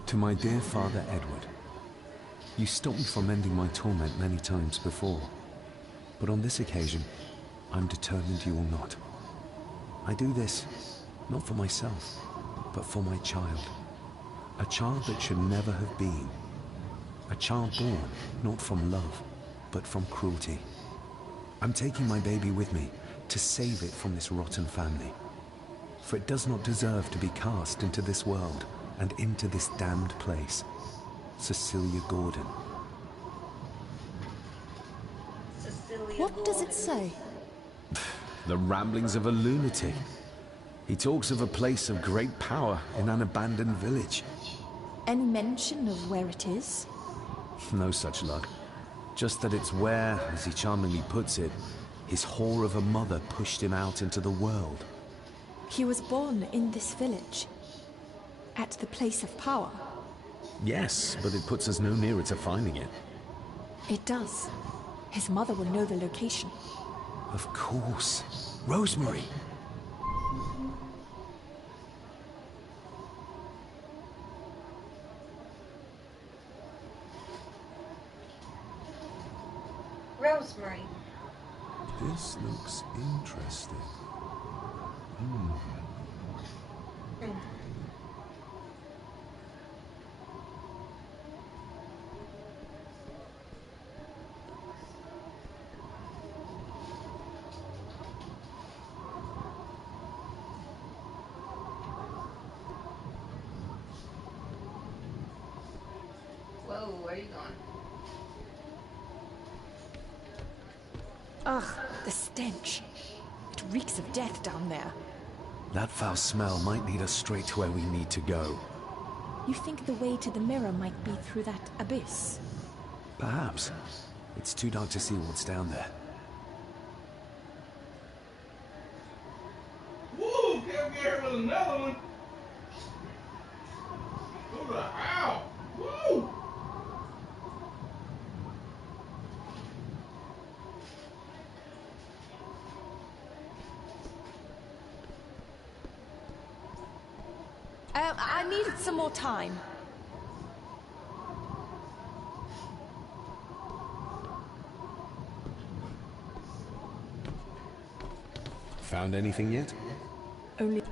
To my dear Father Edward, you stopped me from ending my torment many times before, but on this occasion, I'm determined you will not. I do this, not for myself, but for my child. A child that should never have been. A child born, not from love, but from cruelty. I'm taking my baby with me to save it from this rotten family. For it does not deserve to be cast into this world and into this damned place. Cecilia Gordon. Cecilia What does Gordon. it say? The ramblings of a lunatic. He talks of a place of great power in an abandoned village. Any mention of where it is? No such luck. Just that it's where, as he charmingly puts it, his whore of a mother pushed him out into the world. He was born in this village. At the place of power. Yes, but it puts us no nearer to finding it. It does. His mother will know the location. Of course. Rosemary! Rosemary. This looks interesting. Whoa, where are you going? Ugh, the stench. It reeks of death down there. That foul smell might lead us straight to where we need to go. You think the way to the mirror might be through that abyss? Perhaps. It's too dark to see what's down there. Woo! Can't get her with another one. Who the hell? Woo! I needed some more time. Found anything yet? Only...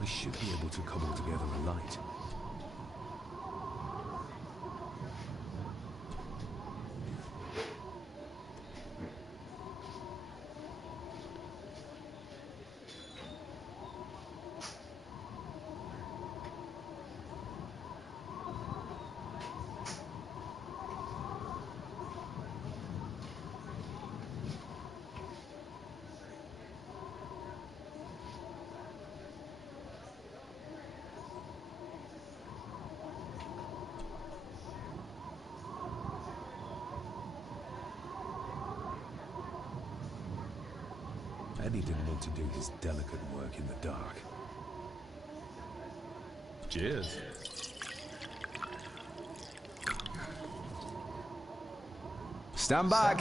I should be able to cobble together a light. Eddie didn't want to do his delicate work in the dark. Cheers. Stand back!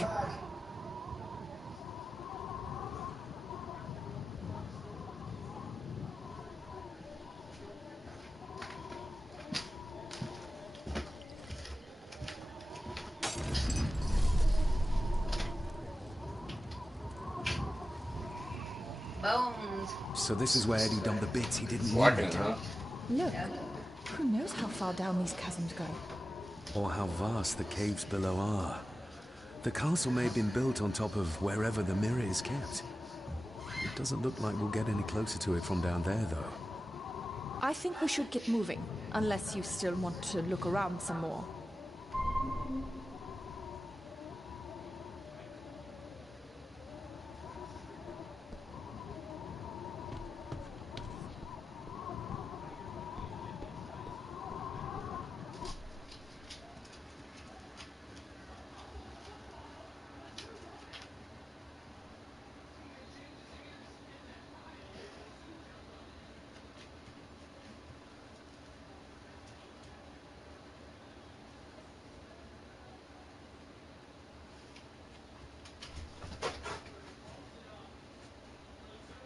Bones. So this is where Eddie dumped the bits he didn't Working, need. huh? Look. Who knows how far down these chasms go? Or how vast the caves below are. The castle may have been built on top of wherever the mirror is kept. It doesn't look like we'll get any closer to it from down there, though. I think we should get moving, unless you still want to look around some more.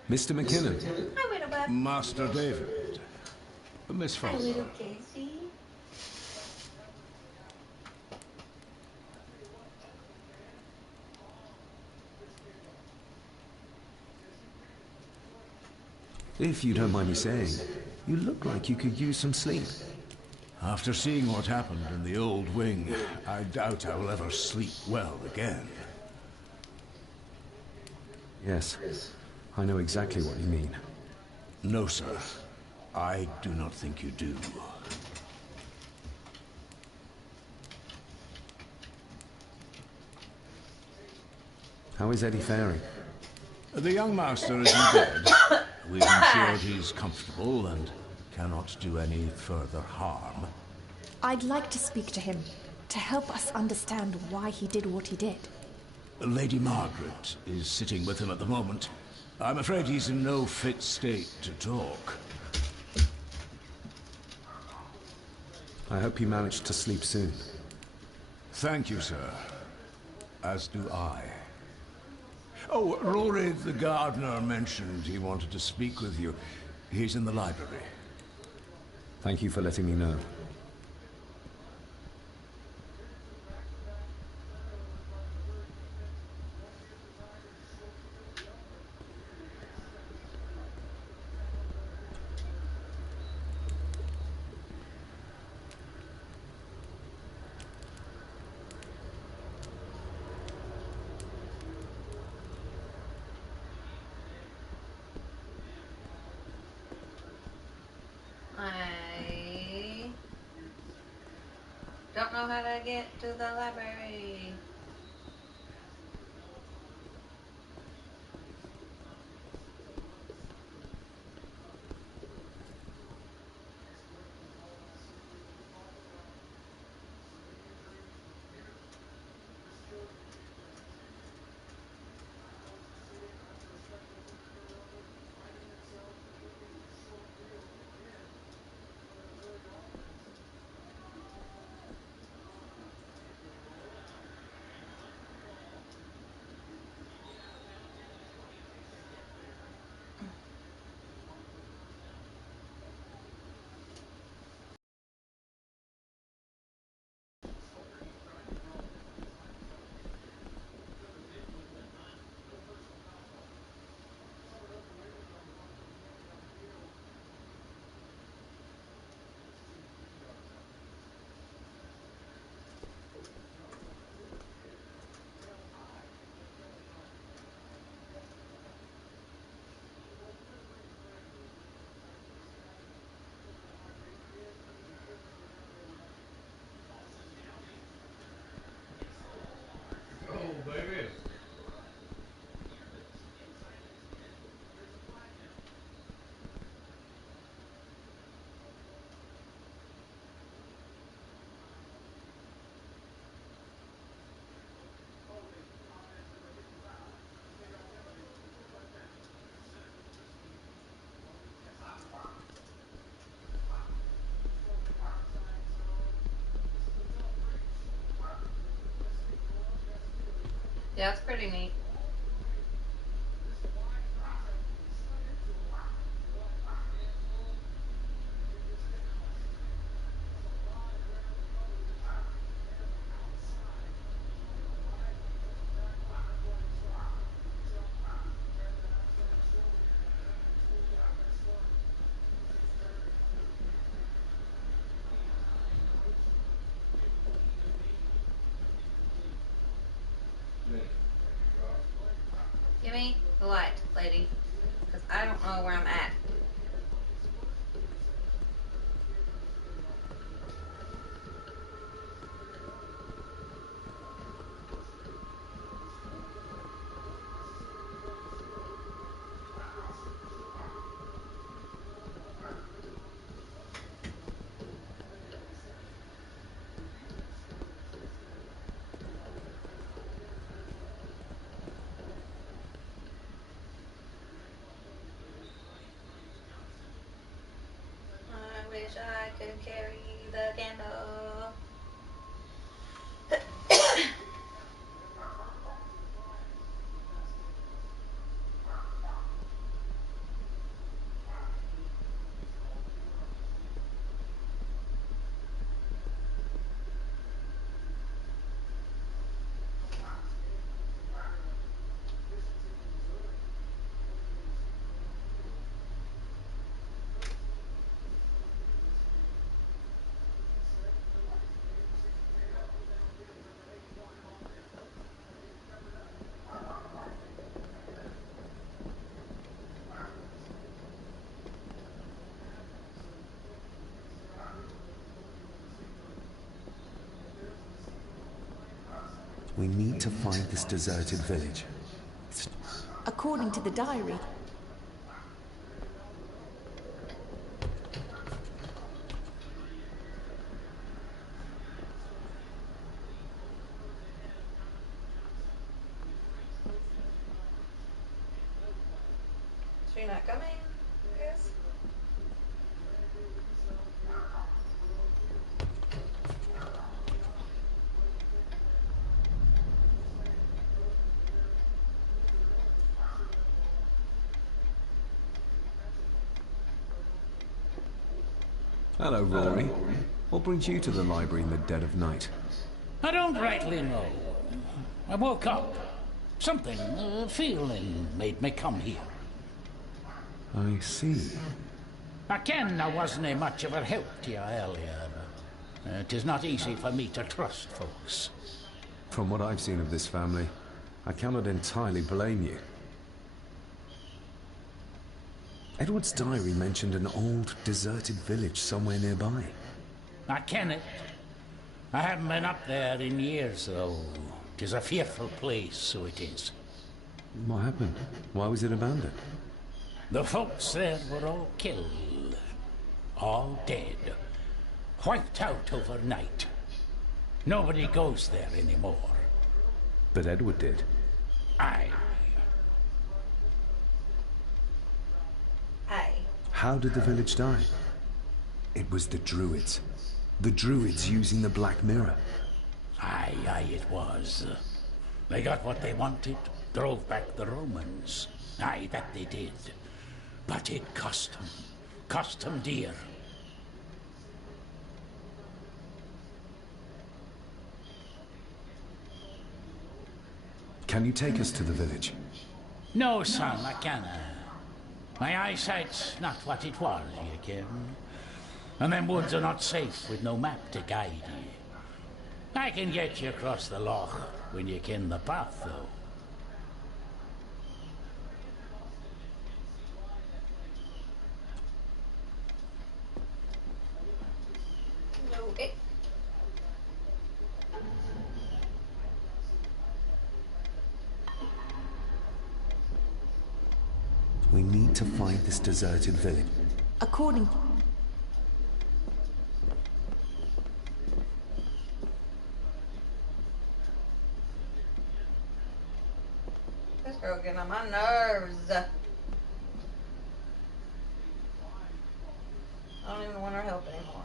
Mr. McKinnon. Hi, Widow Bub. Master David. Miss Hi, Foster. little Casey. If you don't mind me saying, you look like you could use some sleep. After seeing what happened in the old wing, I doubt I will ever sleep well again. Yes, I know exactly what you mean. No, sir. I do not think you do. How is Eddie faring? The young master is in bed. We've ensured he's comfortable and cannot do any further harm. I'd like to speak to him, to help us understand why he did what he did. Lady Margaret is sitting with him at the moment. I'm afraid he's in no fit state to talk. I hope you managed to sleep soon. Thank you, sir. As do I. Oh, Rory the gardener mentioned he wanted to speak with you. He's in the library. Thank you for letting me know. I don't know how to get to the library. Oh, baby. Yeah, it's pretty neat. Give me the light, lady, because I don't know where I'm at. I wish I could carry the candle. We need to find this deserted village. According to the diary, Is she not coming? I guess. Hello, Rory. What brings you to the library in the dead of night? I don't rightly know. I woke up. Something, a feeling, made me come here. I see. I ken I wasn't much of a help to you earlier. It is not easy for me to trust folks. From what I've seen of this family, I cannot entirely blame you. Edward's diary mentioned an old, deserted village somewhere nearby. I ken it. I haven't been up there in years, though. It is a fearful place, so it is. What happened? Why was it abandoned? The folks there were all killed. All dead. Wiped out overnight. Nobody goes there anymore. But Edward did. Aye. Aye. How did the village die? It was the Druids. The Druids using the Black Mirror. Aye, aye, it was. They got what they wanted, drove back the Romans. Aye, that they did. But it cost them dear. Can you take us to the village? No, son, I canna. My eyesight's not what it was, you ken. And them woods are not safe with no map to guide you. I can get you across the loch when you ken the path, though. Okay. We need to find this deserted village. according... This girl getting on my nerves. I don't even want her help anymore.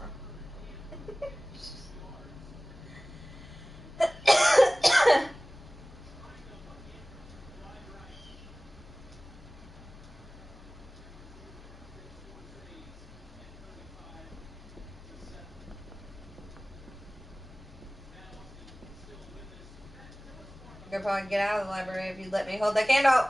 I could probably get out of the library if you'd let me hold the candle.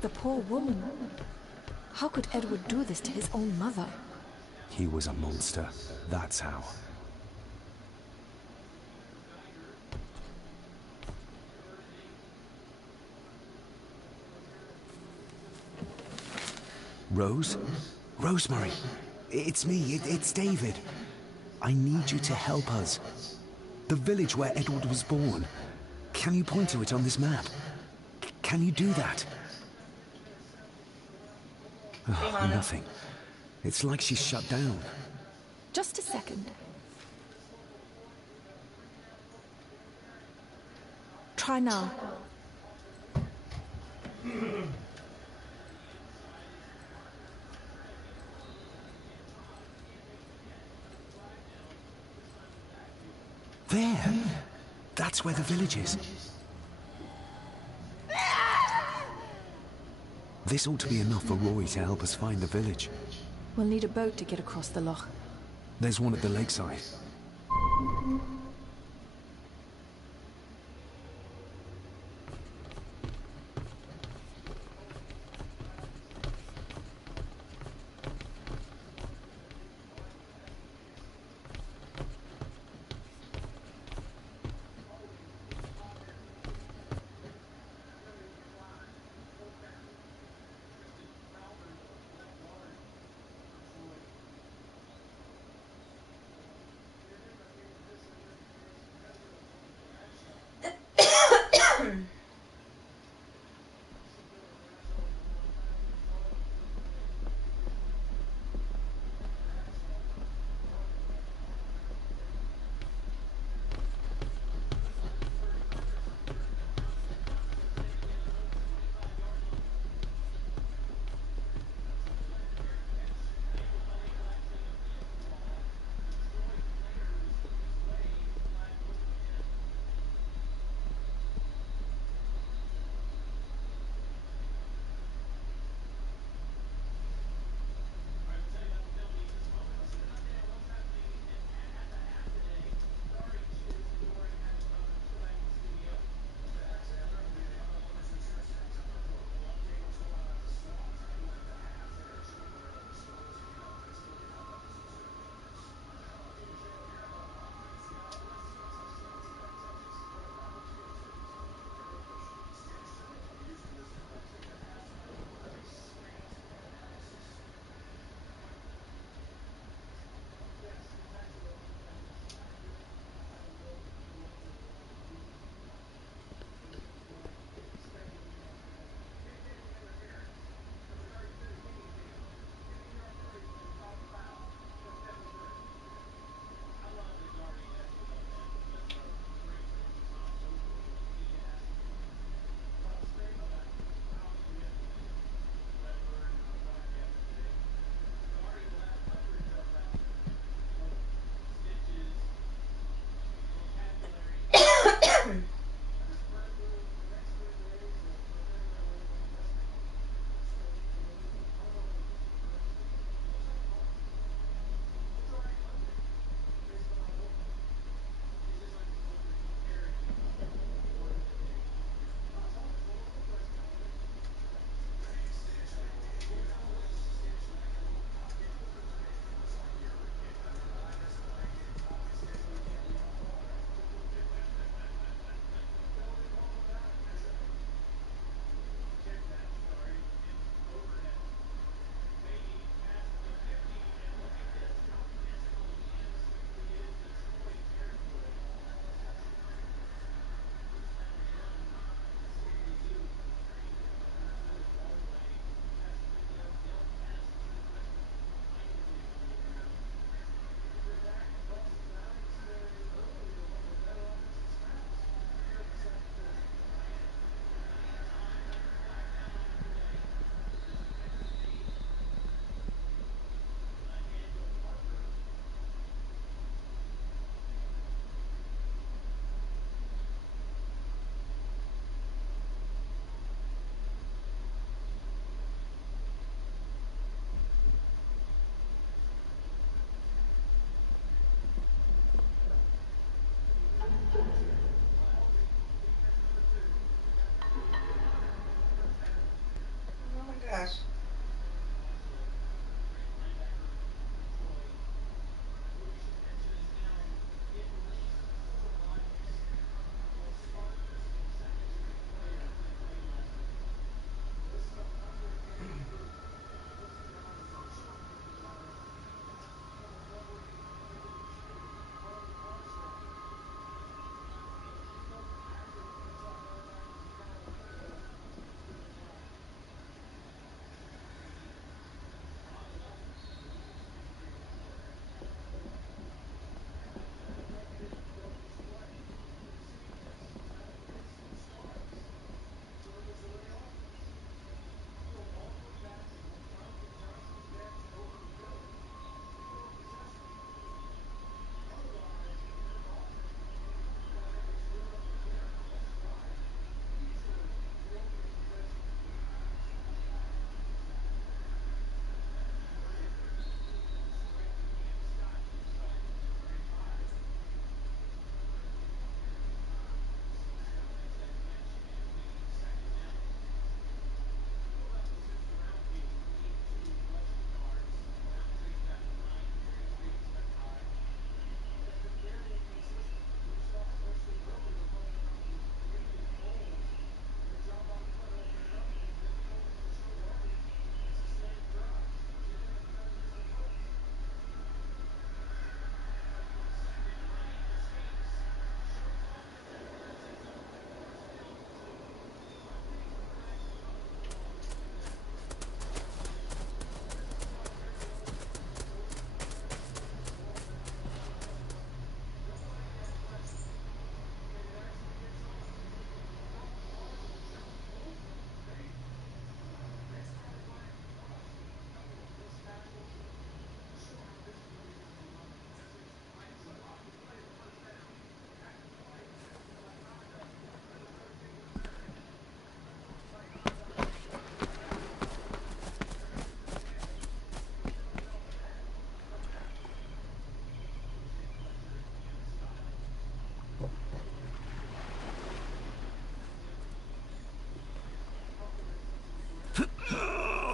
The poor woman. How could Edward do this to his own mother? He was a monster. That's how. Rose? Rosemary! It's me, it's David. I need you to help us. The village where Edward was born. Can you point to it on this map? Can you do that? Oh, nothing. It's like she's shut down. Just a second. Try now. There! That's where the village is. This ought to be enough for Rory to help us find the village. We'll need a boat to get across the loch. There's one at the lakeside.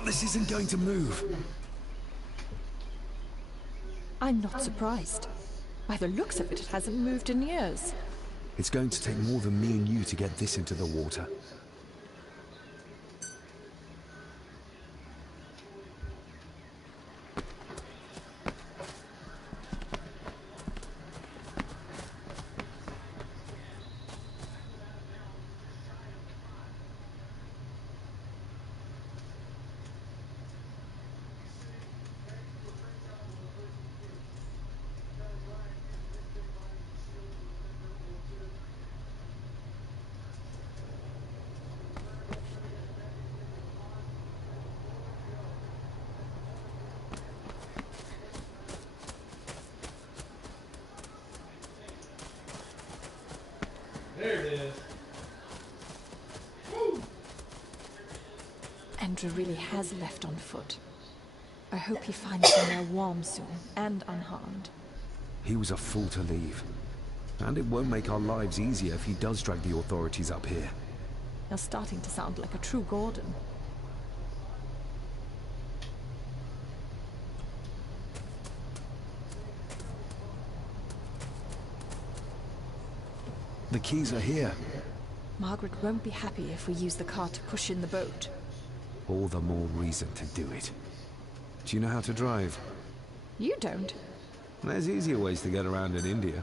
This isn't going to move. I'm not surprised. By the looks of it, it hasn't moved in years. It's going to take more than me and you to get this into the water. There it is. Andrew really has left on foot. I hope he finds somewhere warm soon, and unharmed. He was a fool to leave. And it won't make our lives easier if he does drag the authorities up here. You're starting to sound like a true Gordon. The keys are here. Margaret won't be happy if we use the car to push in the boat. All the more reason to do it. Do you know how to drive? You don't. There's easier ways to get around in India.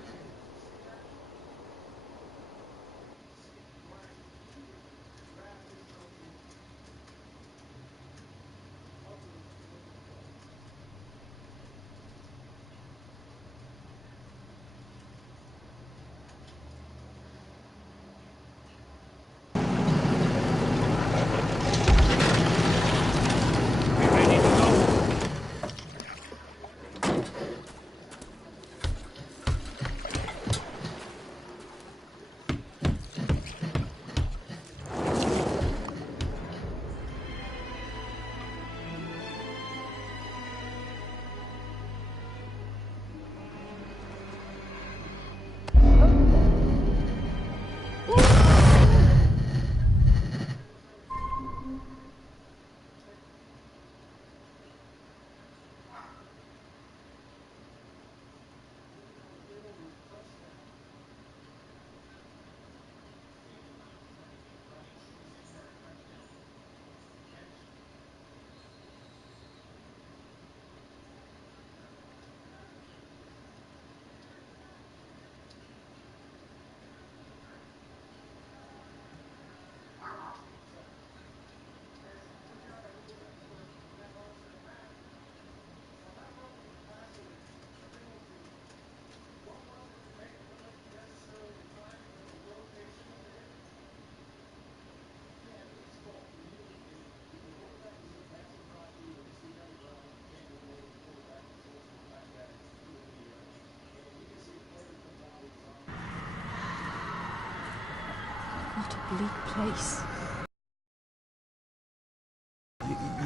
What a bleak place.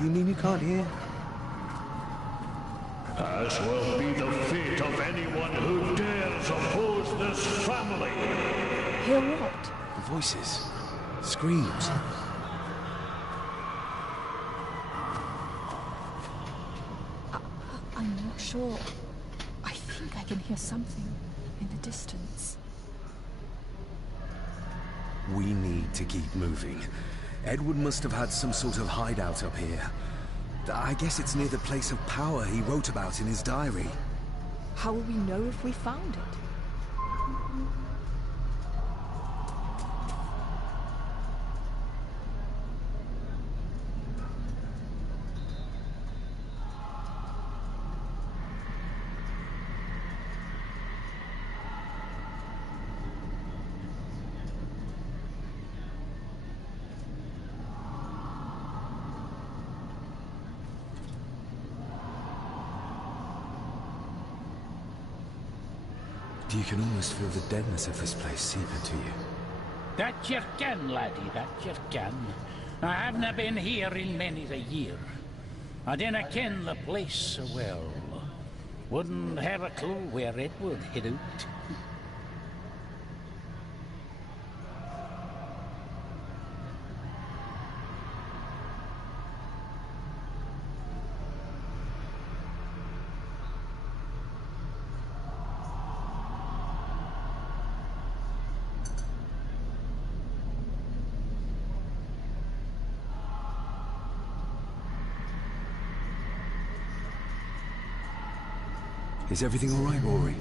You mean you can't hear? As will be the fate of anyone who dares oppose this family. Hear what? Voices. Screams. I'm not sure. I think I can hear something in the distance. We need to keep moving. Edward must have had some sort of hideout up here. I guess it's near the place of power he wrote about in his diary. How will we know if we found it? You can almost feel the deadness of this place seep into you. That you can, laddie, that you can. I haven't been here in many a year. I dinna ken the place so well. Wouldn't have a clue where Edward hid out. Is everything all right, Rory?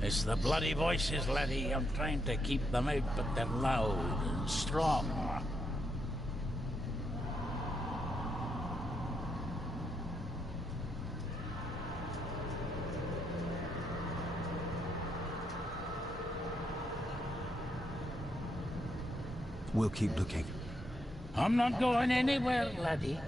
It's the bloody voices, laddie. I'm trying to keep them out, but they're loud and strong. We'll keep looking. I'm not going anywhere, laddie.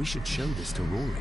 We should show this to Rory.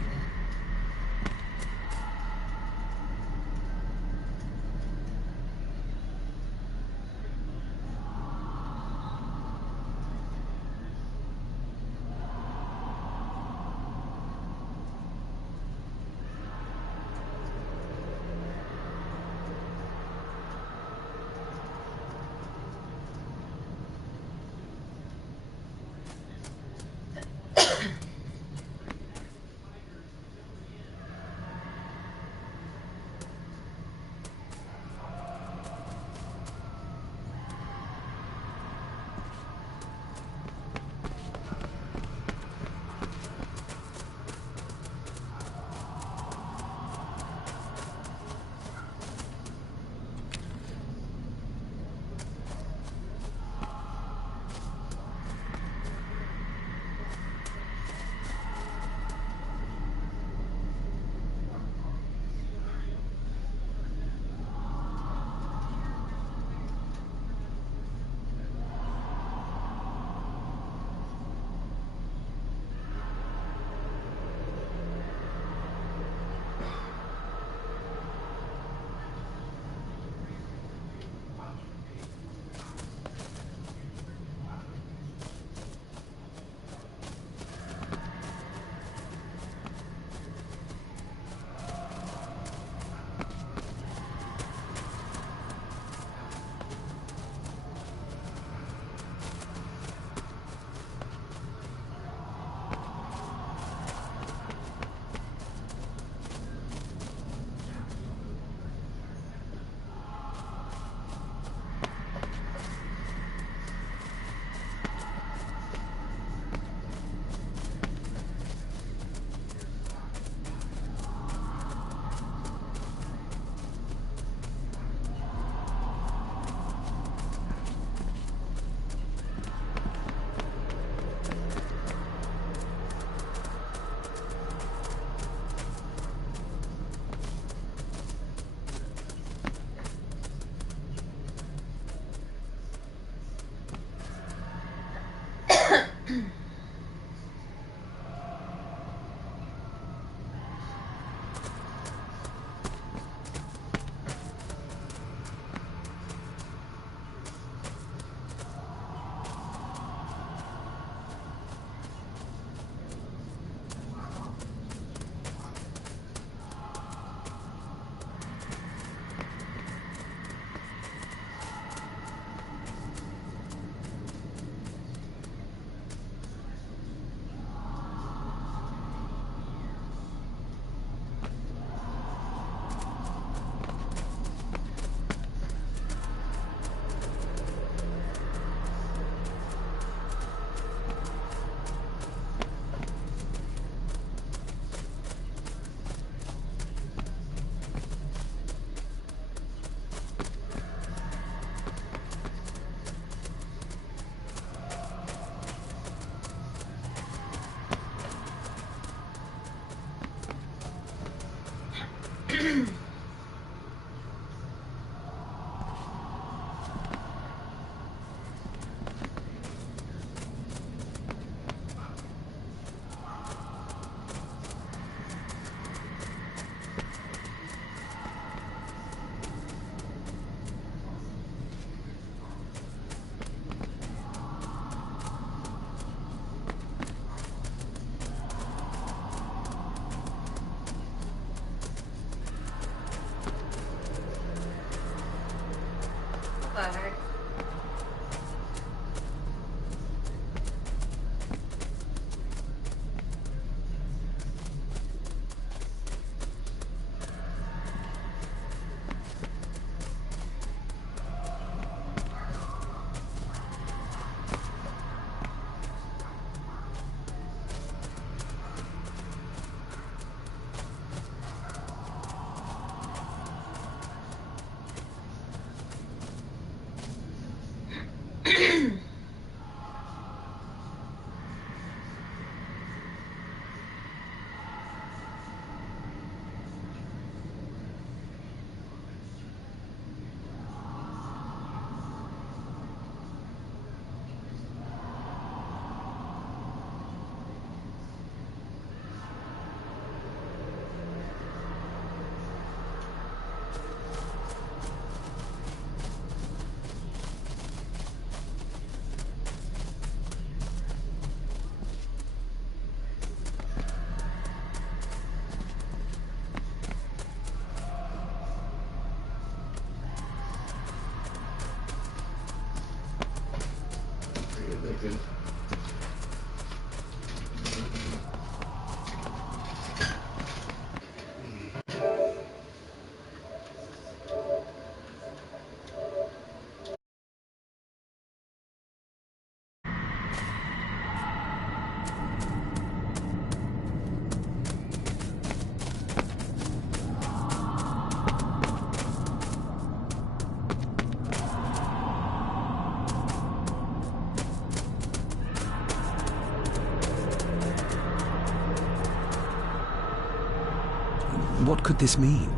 What could this mean?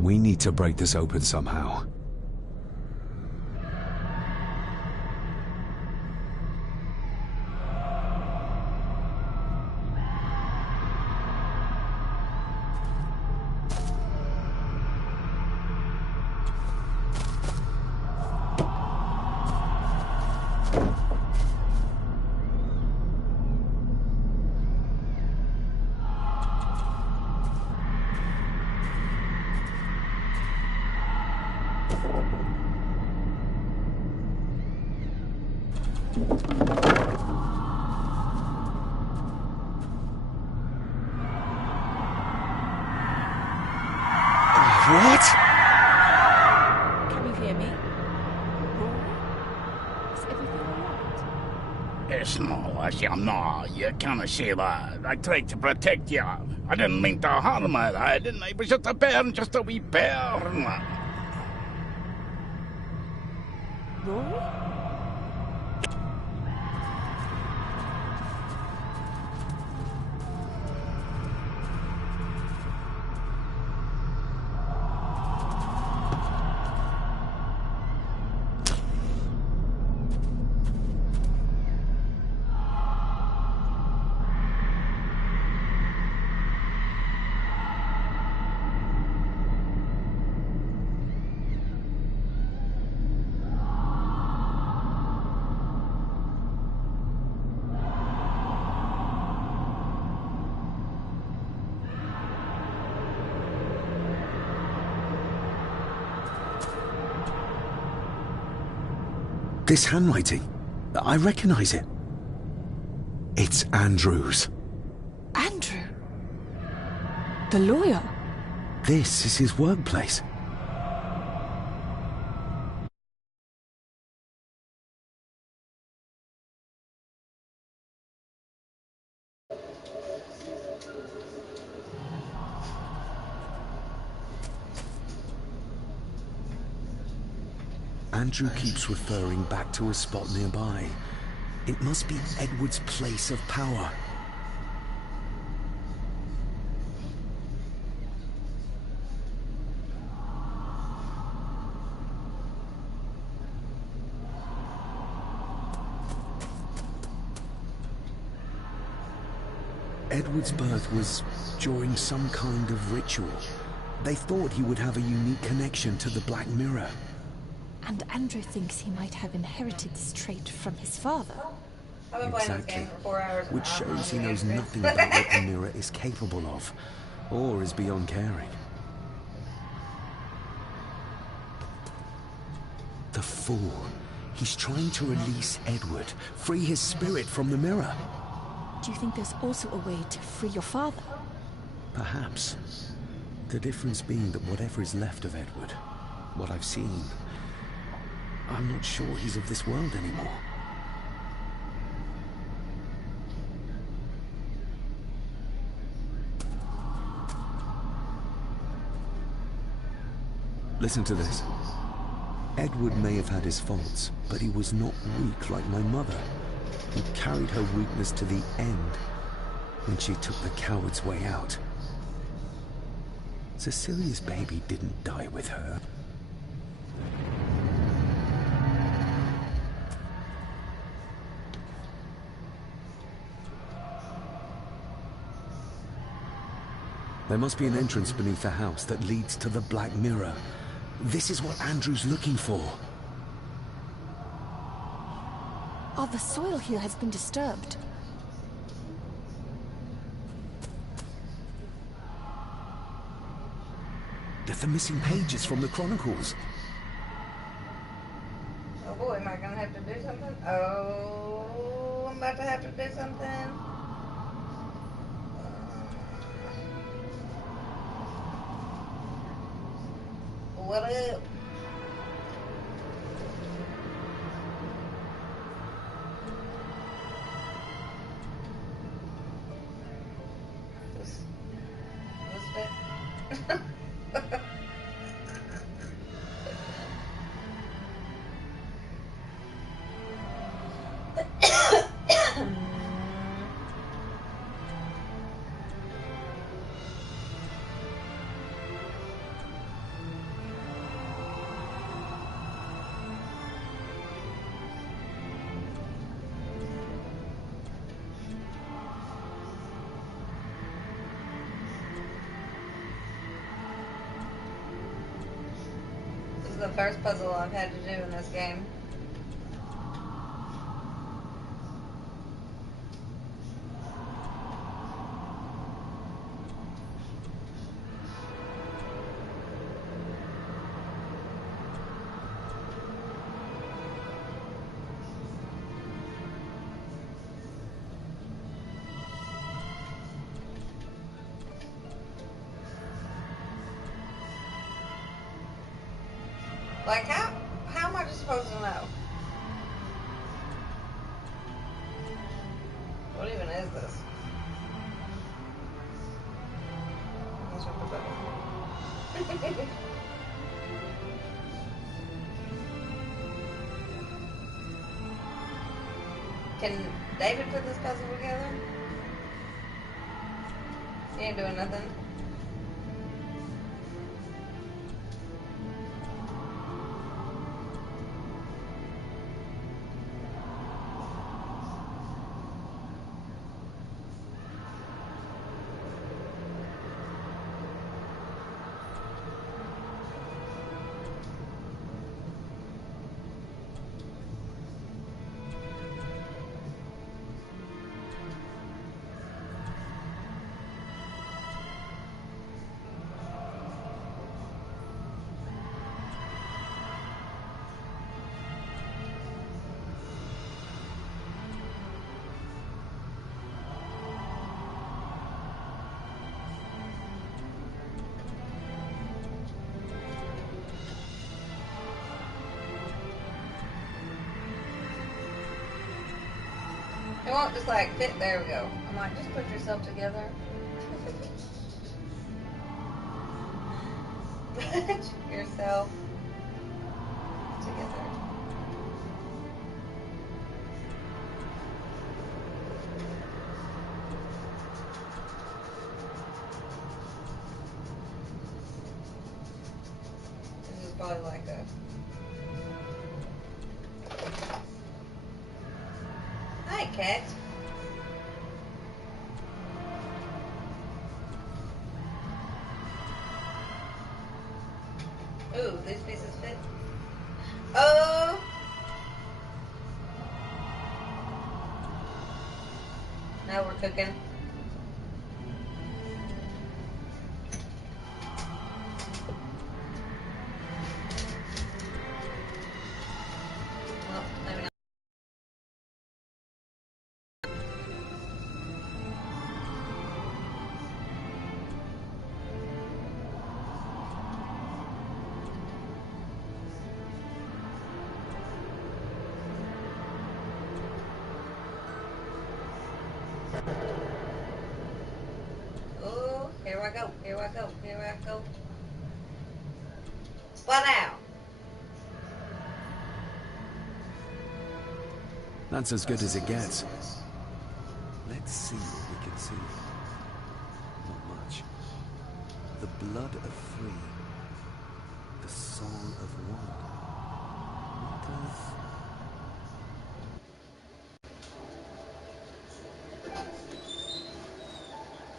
We need to break this open somehow. What? Can you hear me? Is everything alright? It's no, you can't see that. I tried to protect you. I didn't mean to harm her. I didn't. It was just a burn, just a wee burn. Rory? This handwriting, I recognize it. It's Andrew's. Andrew? The lawyer? This is his workplace. Andrew keeps referring back to a spot nearby. It must be Edward's place of power. Edward's birth was during some kind of ritual. They thought he would have a unique connection to the Black Mirror. And Andrew thinks he might have inherited this trait from his father. I've been playing this Exactly. game for 4 hours. Which shows he knows nothing about what the mirror is capable of, or is beyond caring. fool. He's trying to release Edward, free his spirit from the mirror. Do you think there's also a way to free your father? Perhaps. The difference being that whatever is left of Edward, what I've seen, I'm not sure he's of this world anymore. Listen to this. Edward may have had his faults, but he was not weak like my mother. He carried her weakness to the end when she took the coward's way out. Cecilia's baby didn't die with her. There must be an entrance beneath the house that leads to the Black Mirror. This is what Andrew's looking for. Oh, the soil here has been disturbed. They're the missing pages from the Chronicles. Oh boy, am I gonna have to do something? Oh, I'm about to have to do something. What up? This is the first puzzle I've had to do in this game. Like, how am I just supposed to know? What even is this? What's with the button? Can David put this puzzle together? He ain't doing nothing. It won't just like fit. There we go. I'm like, just put yourself together. Put yourself together. This is probably like a. Hi, cat. Ooh, these pieces fit. Oh! Now we're cooking. I go. Here I go. Here I go. Splat out. That's as good as it gets. Let's see what we can see. Not much. The blood of 3. The soul of 1.